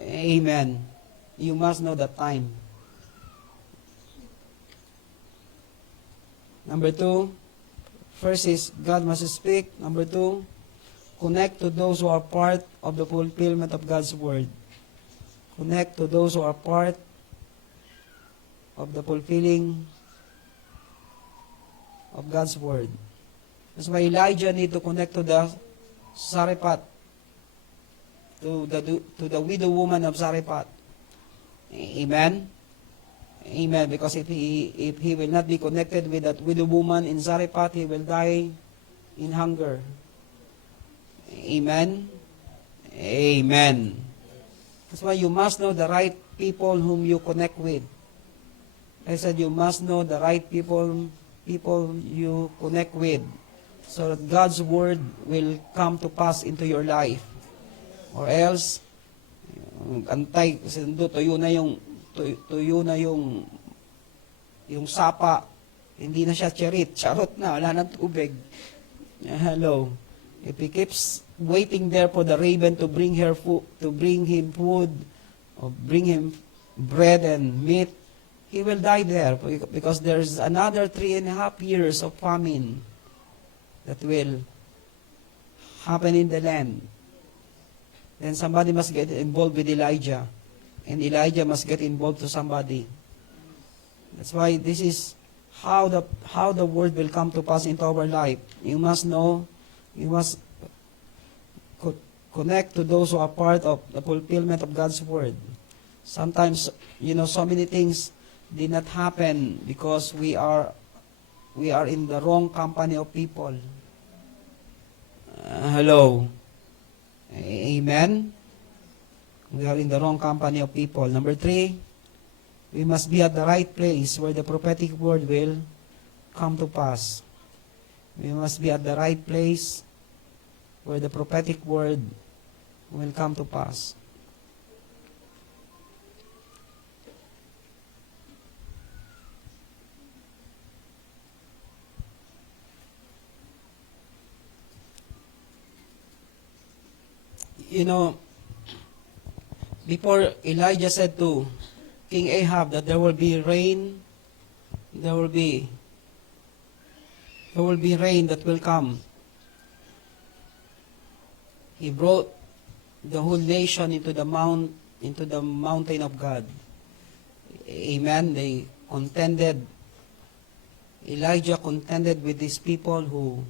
Amen. You must know that time. Number 2, first is God must speak. Number 2, connect to those who are part of the fulfillment of God's word. Connect to those who are part of the fulfilling of God's word. That's why Elijah need to connect to the Sarepta, to the widow woman of Sarepta. Amen? Amen. Because if he will not be connected with that widow woman in Sarepta, he will die in hunger. Amen? Amen. That's why you must know the right people whom you connect with. I said you must know the right people you connect with, so that God's word will come to pass into your life. Or else, antay, kasi tuyo na yung sapa, hindi na siya charot na, wala nang tubig. Hello. If he keeps waiting there for the raven to bring him food, or bring him bread and meat, he will die there, because there's another 3.5 years of famine that will happen in the land. Then somebody must get involved with Elijah. And Elijah must get involved to somebody. That's why this is how the word will come to pass into our life. You must know, you must connect to those who are part of the fulfillment of God's word. Sometimes, so many things did not happen because we are in the wrong company of people. Hello. Amen. We are in the wrong company of people. Number 3, we must be at the right place where the prophetic word will come to pass. We must be at the right place where the prophetic word will come to pass. Before Elijah said to King Ahab that there will be rain, there will be rain that will come. He brought the whole nation into the mountain of God. Amen. Elijah contended with these people who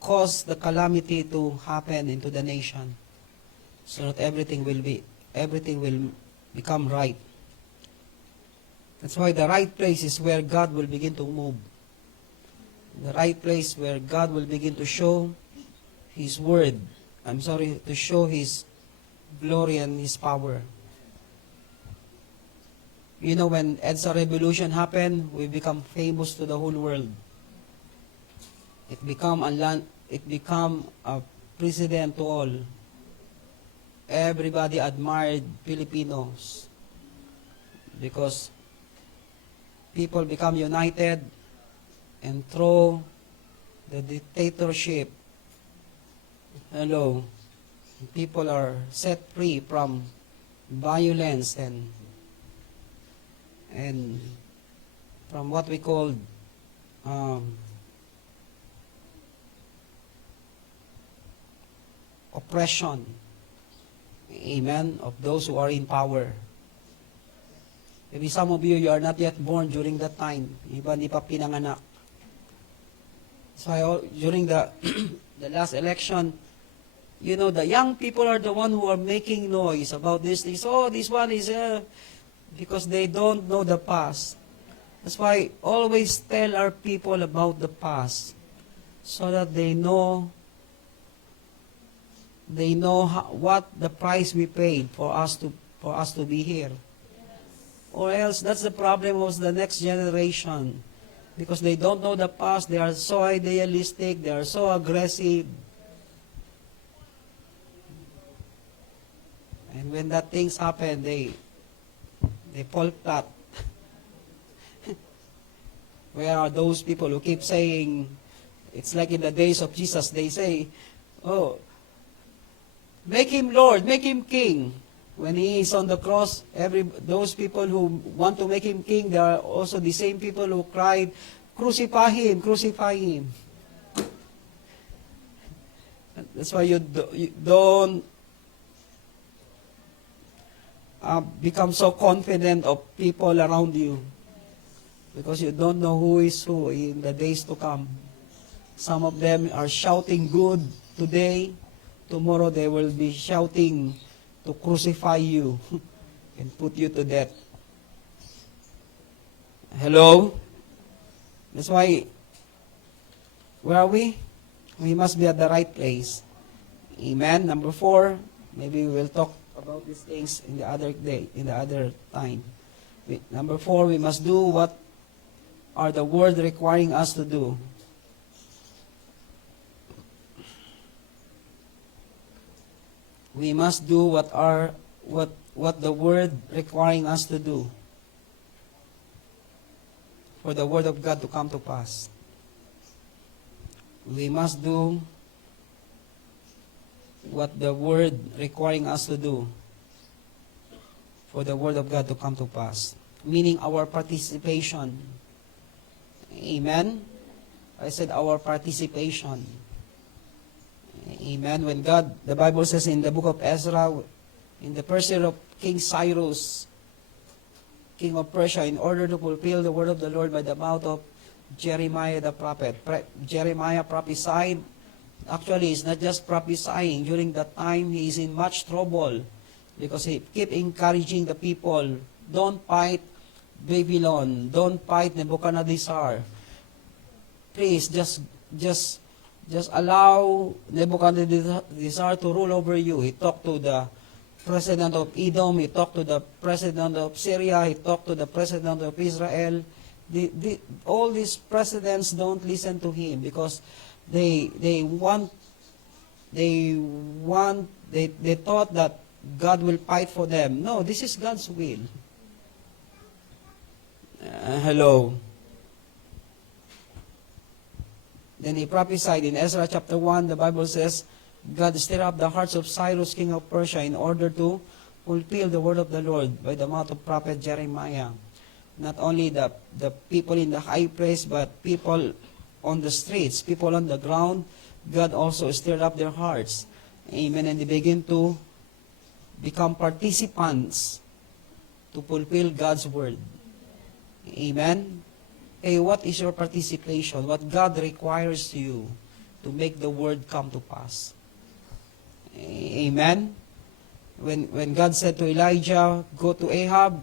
caused the calamity to happen into the nation, so that everything will become right. That's why the right place is where God will begin to move. The right place where God will begin to show His word. To show His glory and His power. When EDSA Revolution happened, we become famous to the whole world. It become a precedent to all. Everybody admired Filipinos because people become united and throw the dictatorship. Hello. People are set free from violence and from what we call oppression. Amen. Of those who are in power. Maybe some of you are not yet born during that time. Iba hindi pa pinanganak. So during the the last election, the young people are the one who are making noise about this thing. Oh, this one is because they don't know the past. That's why always tell our people about the past, so that they know what the price we paid for us to be here. Or else that's the problem of the next generation. Because they don't know the past, they are so idealistic, they are so aggressive. And when that things happen, they fall flat. Where are those people who keep saying, it's like in the days of Jesus, they say, oh, make Him Lord, make Him King. When He is on the cross, those people who want to make Him King, they are also the same people who cried, crucify Him, crucify Him. That's why you don't become so confident of people around you. Because you don't know who is who in the days to come. Some of them are shouting good today. Tomorrow they will be shouting to crucify you and put you to death. Hello? That's why, where are we? We must be at the right place. Amen. Number 4, maybe we will talk about these things in the other day, in the other time. Number 4, we must do what are the word requiring us to do. We must do what the word requiring us to do for the word of God to come to pass. We must do what the word requiring us to do for the word of God to come to pass. Meaning our participation. Amen? I said our participation. Amen. When God, the Bible says in the book of Ezra, in the first year of King Cyrus, king of Persia, in order to fulfill the word of the Lord by the mouth of Jeremiah the prophet. Jeremiah prophesied. Actually, he's not just prophesying. During that time, he is in much trouble because he kept encouraging the people, don't fight Babylon, don't fight Nebuchadnezzar. Please, just allow Nebuchadnezzar to rule over you. He talked to the president of Edom, he talked to the president of Syria, he talked to the president of Israel. All these presidents don't listen to him because they thought that God will fight for them. No, this is God's will. Hello. Then he prophesied in Ezra chapter 1, the Bible says, God stirred up the hearts of Cyrus, king of Persia, in order to fulfill the word of the Lord by the mouth of prophet Jeremiah. Not only the people in the high place, but people on the streets, people on the ground, God also stirred up their hearts. Amen. And they begin to become participants to fulfill God's word. Amen. Hey, what is your participation? What God requires you to make the word come to pass? Amen. When God said to Elijah, go to Ahab,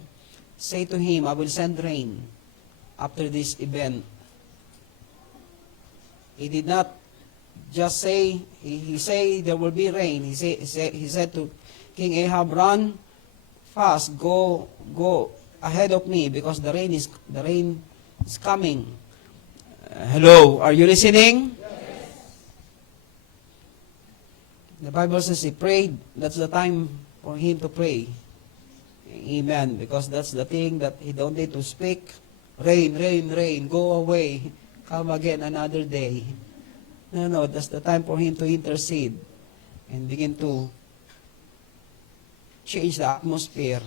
say to him, I will send rain after this event. He did not just say, he said there will be rain. He said to King Ahab, run fast, go ahead of me because the rain is coming. Hello, are you listening? The Bible says he prayed. That's the time for him to pray. Amen. Because that's the thing that he don't need to speak. Rain, rain, rain, go away. Come again another day. No, that's the time for him to intercede and begin to change the atmosphere.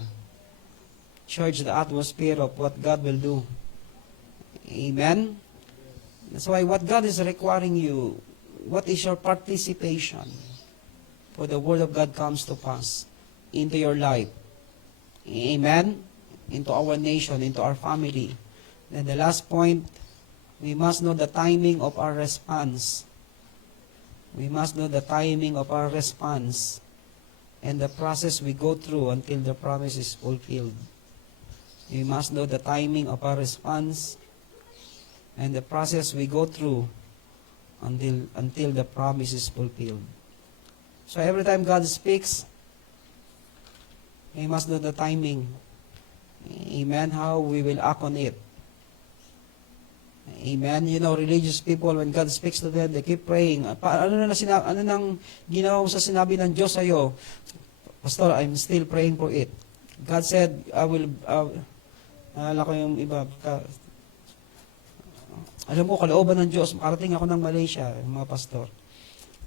Charge the atmosphere of what God will do. Amen. That's why what God is requiring you, what is your participation for the word of God comes to pass into your life? Amen. Into our nation, into our family. Then the last point, we must know the timing of our response. We must know the timing of our response and the process we go through until the promise is fulfilled. We must know the timing of our response and the process we go through until the promise is fulfilled. So every time God speaks, we must know the timing. Amen. How we will act on it. Amen. You know, religious people, when God speaks to them, they keep praying. Ano nang ginawa mo sa sinabi ng Diyos sa'yo? Pastor, I'm still praying for it. God said, I will, naalala ko yung iba, alam ko, kalooban ng Diyos, makarating ako ng Malaysia, mga pastor.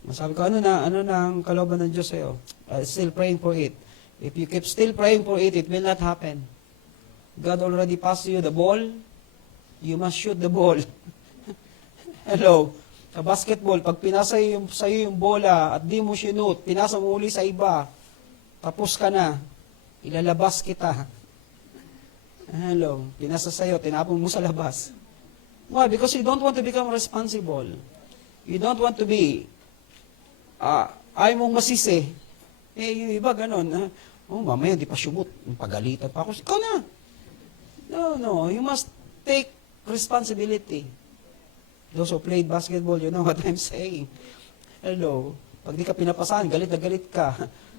Sabi ko, ano na ang kalooban ng Diyos sa'yo? Still praying for it. If you keep still praying for it, it will not happen. God already passed you the ball. You must shoot the ball. Hello. Sa basketball, pag pinasa sa'yo yung bola at di mo sinut, pinasa mo uli sa iba, tapos ka na. Ilalabas kita. Hello. Pinasa sa'yo, tinapon mo sa labas. Why? Because you don't want to become responsible. You don't want to be, ayaw mong masisi. Yung iba ganon. Mamaya di pa sumut. Pagalitan pa ako. Ikaw na. No. You must take responsibility. Those who played basketball, you know what I'm saying. Hello. Pag di ka pinapasahan, galit na galit ka.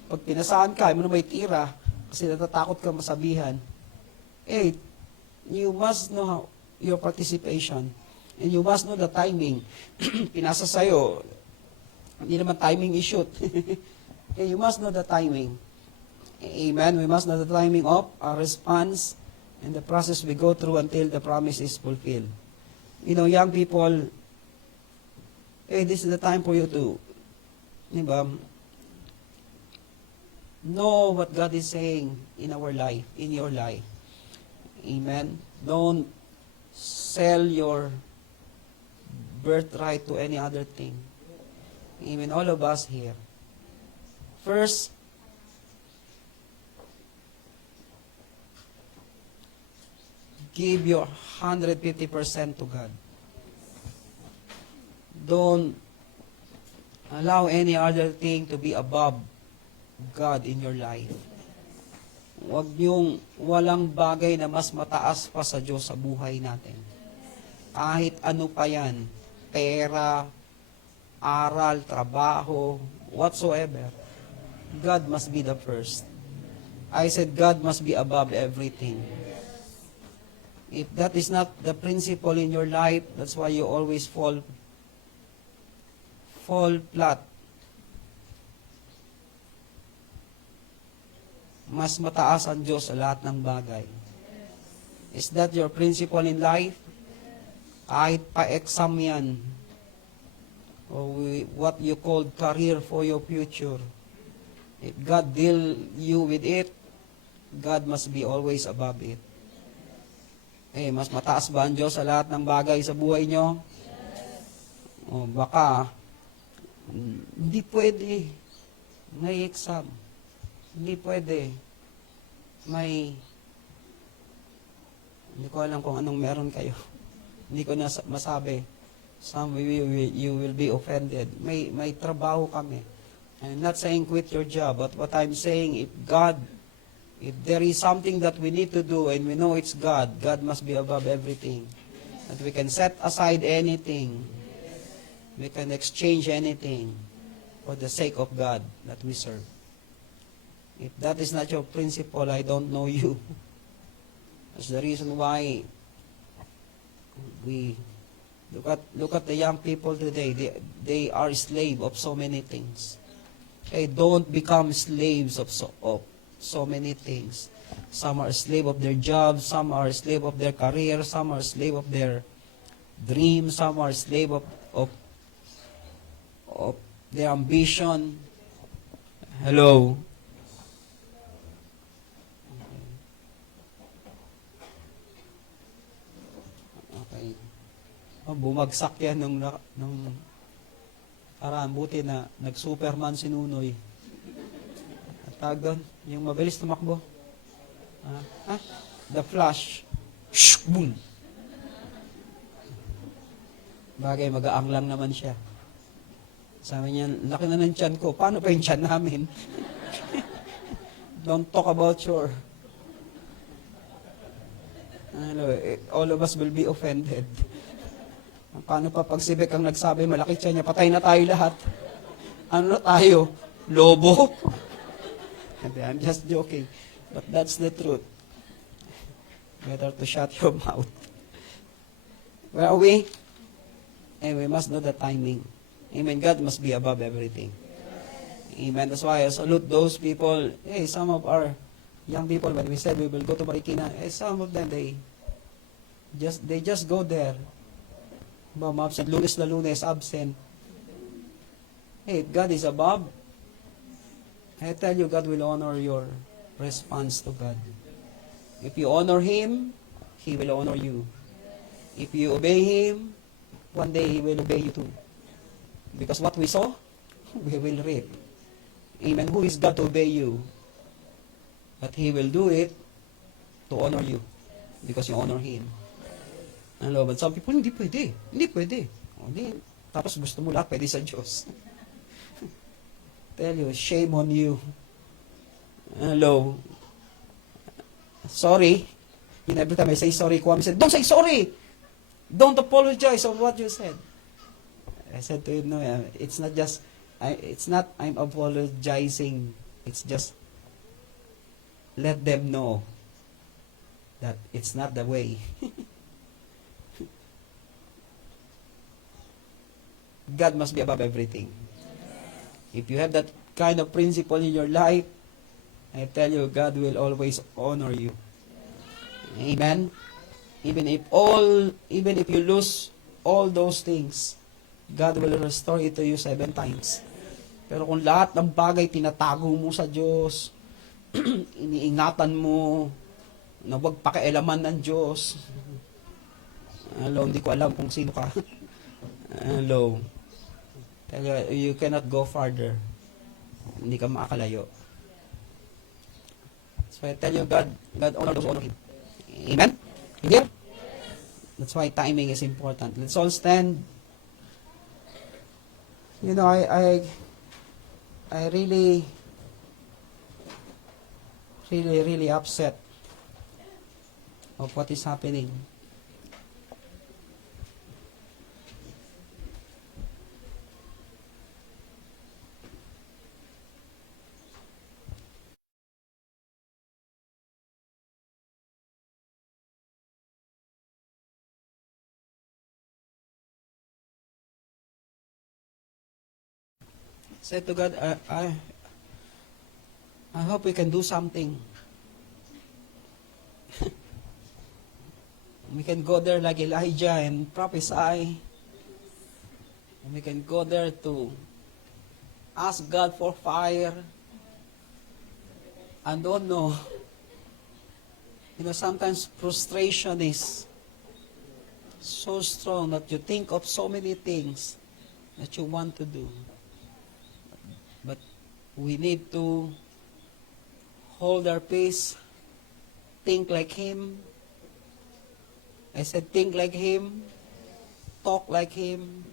Pag pinasahan ka, mo na may tira kasi natatakot ka masabihan. You must know your participation. And you must know the timing. Pinasa sa'yo, hindi naman timing i-shoot. You must know the timing. Amen. We must know the timing of our response and the process we go through until the promise is fulfilled. You know, young people, this is the time for you to, know what God is saying in our life, in your life. Amen. Don't sell your birthright to any other thing. Amen. All of us here. First, give your 150% to God. Don't allow any other thing to be above God in your life. Huwag niyong walang bagay na mas mataas pa sa Diyos sa buhay natin. Kahit ano pa yan, pera, aral, trabaho, whatsoever, God must be the first. I said God must be above everything. If that is not the principle in your life, that's why you always fall flat. Mas mataas ang Diyos sa lahat ng bagay. Is that your principle in life? Kahit pa-exam yan, or what you call career for your future, if God deal you with it, God must be always above it. Mas mataas ba ang Diyos sa lahat ng bagay sa buhay nyo? O baka, hindi pwede. May exam. Hindi pwede. Hindi ko alam kung anong meron kayo. Hindi ko na masabi. Some you will be offended. May trabaho kami. I'm not saying quit your job, but what I'm saying, if there is something that we need to do and we know it's God, God must be above everything. That we can set aside anything. We can exchange anything for the sake of God that we serve. If that is not your principle, I don't know you. That's the reason why we look at the young people today. They are slave of so many things. Okay, don't become slaves of so many things. Some are slave of their jobs, some are slave of their career, some are slave of their dreams, some are slave of their ambition. Hello. Okay. Bumagsak yan nung paraan. Buti na nag-Superman si Nunoy. Tawag doon, yung mabilis tumakbo. The Flash. Shh! Boom! Bagay, mag-aang lang naman siya. Sabi niya, laki na ng tiyan ko. Paano pa yung tiyan namin? Don't talk about your... all of us will be offended. Paano pa pag si Beck ang nagsabi, malaki tiyan niya, patay na tayo lahat. Ano na tayo? Lobo? I'm just joking. But that's the truth. Better to shut your mouth. Where are we? And we must know the timing. Amen. God must be above everything. Amen. That's why I salute those people. Hey, some of our young people, when we said we will go to Marikina, some of them, they just go there. Mom absent. Lunes na Lunes, absent. Hey, God is above. I tell you, God will honor your response to God. If you honor Him, He will honor you. If you obey Him, one day He will obey you too. Because what we sow, we will reap. Amen. Who is God to obey you? But He will do it to honor you. Because you honor Him. Hello, but some people, hindi pwede. Hindi pwede. Tapos gusto mo lahat pwede sa Diyos. Tell you, shame on you. Hello. Sorry. Every time I say sorry, Kwame said, don't say sorry. Don't apologize of what you said. I said to him, no, it's not I'm apologizing. It's just let them know that it's not the way. God must be above everything. If you have that kind of principle in your life, I tell you, God will always honor you. Amen? Even if you lose all those things, God will restore it to you 7 times. Pero kung lahat ng bagay tinatago mo sa Diyos, iniingatan mo, na huwag pakialaman ng Diyos. Hello, hindi ko alam kung sino ka. Hello. Tell you, you cannot go farther. Hindi ka makakalayo. So I tell you, God honor those who honor Him. Amen? Clear? That's why timing is important. Let's all stand. You know, I really upset of what is happening. Said to God, I hope we can do something. We can go there like Elijah and prophesy. And we can go there to ask God for fire. I don't know. You know, sometimes frustration is so strong that you think of so many things that you want to do. But we need to hold our peace, think like Him. I said, think like Him, talk like Him,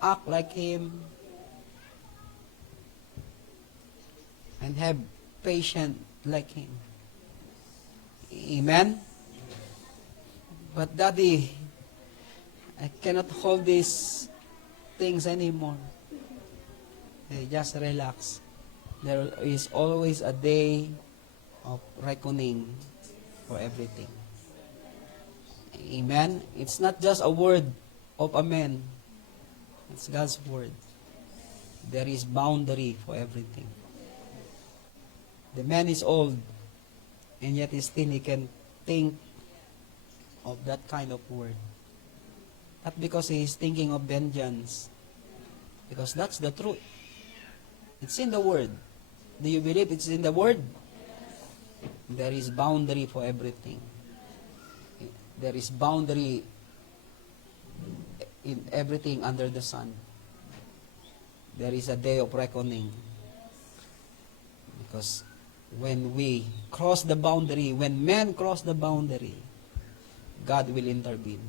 act like Him, and have patience like Him. Amen? But Daddy, I cannot hold these things anymore. Hey, just relax. There is always a day of reckoning for everything. Amen? It's not just a word of a man. It's God's word. There is boundary for everything. The man is old, and yet still he can think of that kind of word. Not because he is thinking of vengeance, because that's the truth. It's in the Word. Do you believe it's in the Word? There is boundary for everything. There is boundary in everything under the sun. There is a day of reckoning. Because when we cross the boundary, when men cross the boundary, God will intervene.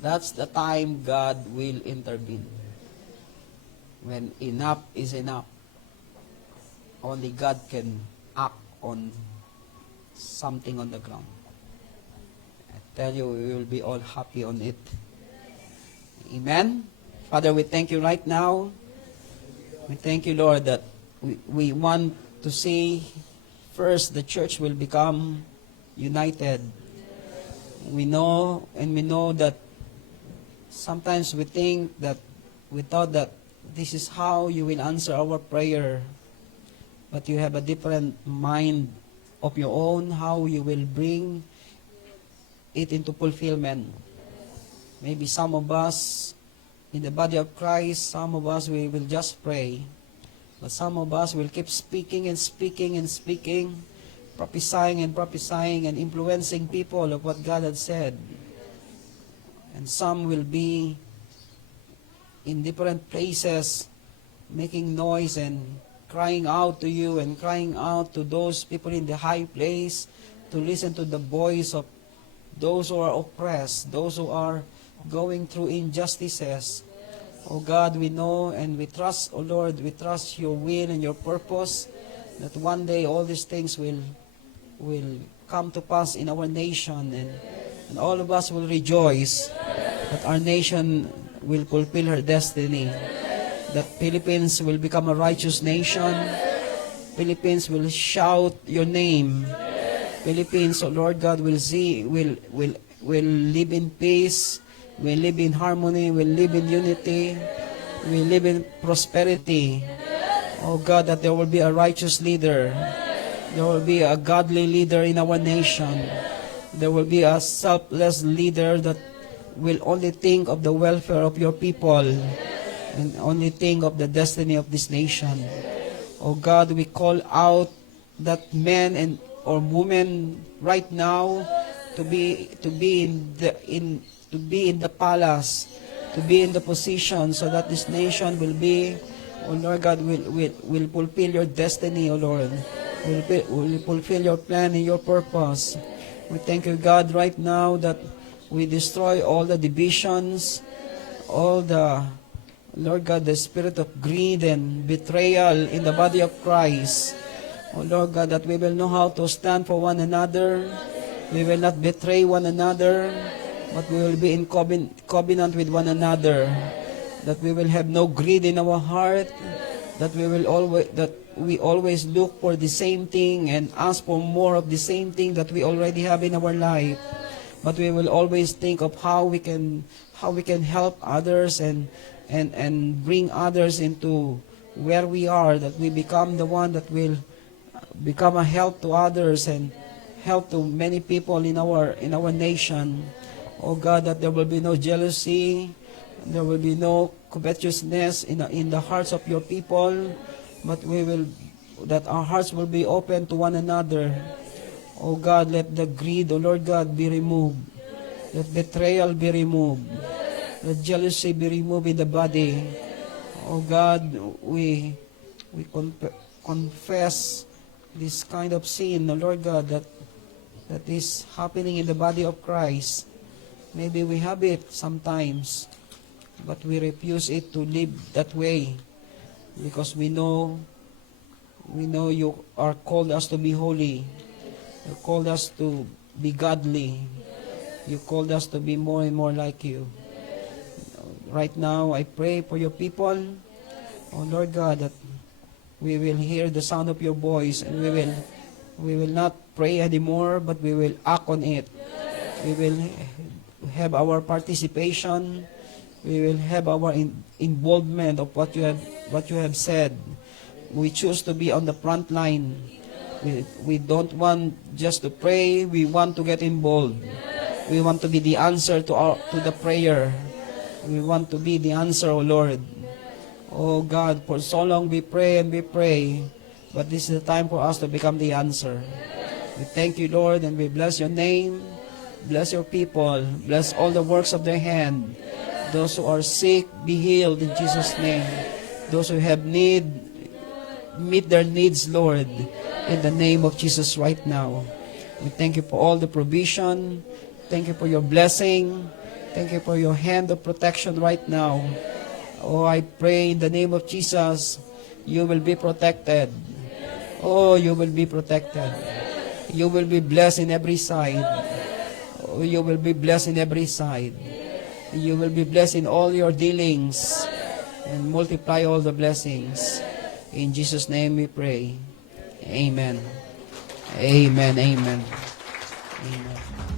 That's the time God will intervene. When enough is enough, only God can act on something on the ground. I tell you, we will be all happy on it. Amen? Father, we thank you right now. We thank you, Lord, that we want to see first the church will become united. We know that sometimes we think that we thought that this is how you will answer our prayer. But you have a different mind of your own, how you will bring it into fulfillment. Maybe some of us in the body of Christ, some of us we will just pray. But some of us will keep speaking and speaking and speaking, prophesying and prophesying and influencing people of what God had said. And some will be in different places, making noise and crying out to you and crying out to those people in the high place to listen to the voice of those who are oppressed, those who are going through injustices. Oh God, we know and we trust, oh Lord, we trust your will and your purpose, that one day all these things will come to pass in our nation, and all of us will rejoice that our nation will fulfill her destiny, that Philippines will become a righteous nation. Philippines will shout your name. Philippines, oh Lord God, will live in peace, will live in harmony, will live in unity, will live in prosperity. Oh God, that there will be a righteous leader. There will be a godly leader in our nation. There will be a selfless leader that will only think of the welfare of your people and only think of the destiny of this nation. Oh God, we call out that men and or women right now to be in the palace, to be in the position so that this nation will be, oh Lord God, will fulfill your destiny, oh Lord. Will fulfill your plan and your purpose. We thank you, God, right now that we destroy all the divisions, all the, Lord God, the spirit of greed and betrayal in the body of Christ. Oh Lord God, that we will know how to stand for one another. We will not betray one another, but we will be in covenant with one another. That we will have no greed in our heart. That we always look for the same thing and ask for more of the same thing that we already have in our life. But we will always think of how we can help others and bring others into where we are, that we become the one that will become a help to others and help to many people in our nation. Oh God, that there will be no jealousy, there will be no covetousness in the hearts of your people, but that our hearts will be open to one another. Oh God, let the greed, oh Lord God, be removed. Let betrayal be removed. Let jealousy be removed in the body. Oh God, we confess this kind of sin, oh Lord God, that is happening in the body of Christ. Maybe we have it sometimes, but we refuse it to live that way because we know you are called us to be holy. You called us to be godly. You called us to be more and more like you. Right now, I pray for your people, oh Lord God, that we will hear the sound of your voice and we will not pray anymore, but we will act on it. We will have our participation. We will have our involvement of what you have said. We choose to be on the front line. We don't want just to pray. We want to get involved. We want to be the answer to the prayer. We want to be the answer, O Lord. Oh God, for so long we pray and we pray, but this is the time for us to become the answer. We thank you, Lord, and we bless your name. Bless your people. Bless all the works of their hand. Those who are sick, be healed in Jesus' name. Those who have need, meet their needs, Lord, in the name of Jesus right now. We thank you for all the provision. Thank you for your blessing. Thank you for your hand of protection right now. Oh, I pray in the name of Jesus, you will be protected. Oh, you will be protected. You will be blessed in every side. Oh, you will be blessed in every side. You will be blessed in all your dealings and multiply all the blessings. In Jesus' name we pray. Amen. Amen. Amen. Amen.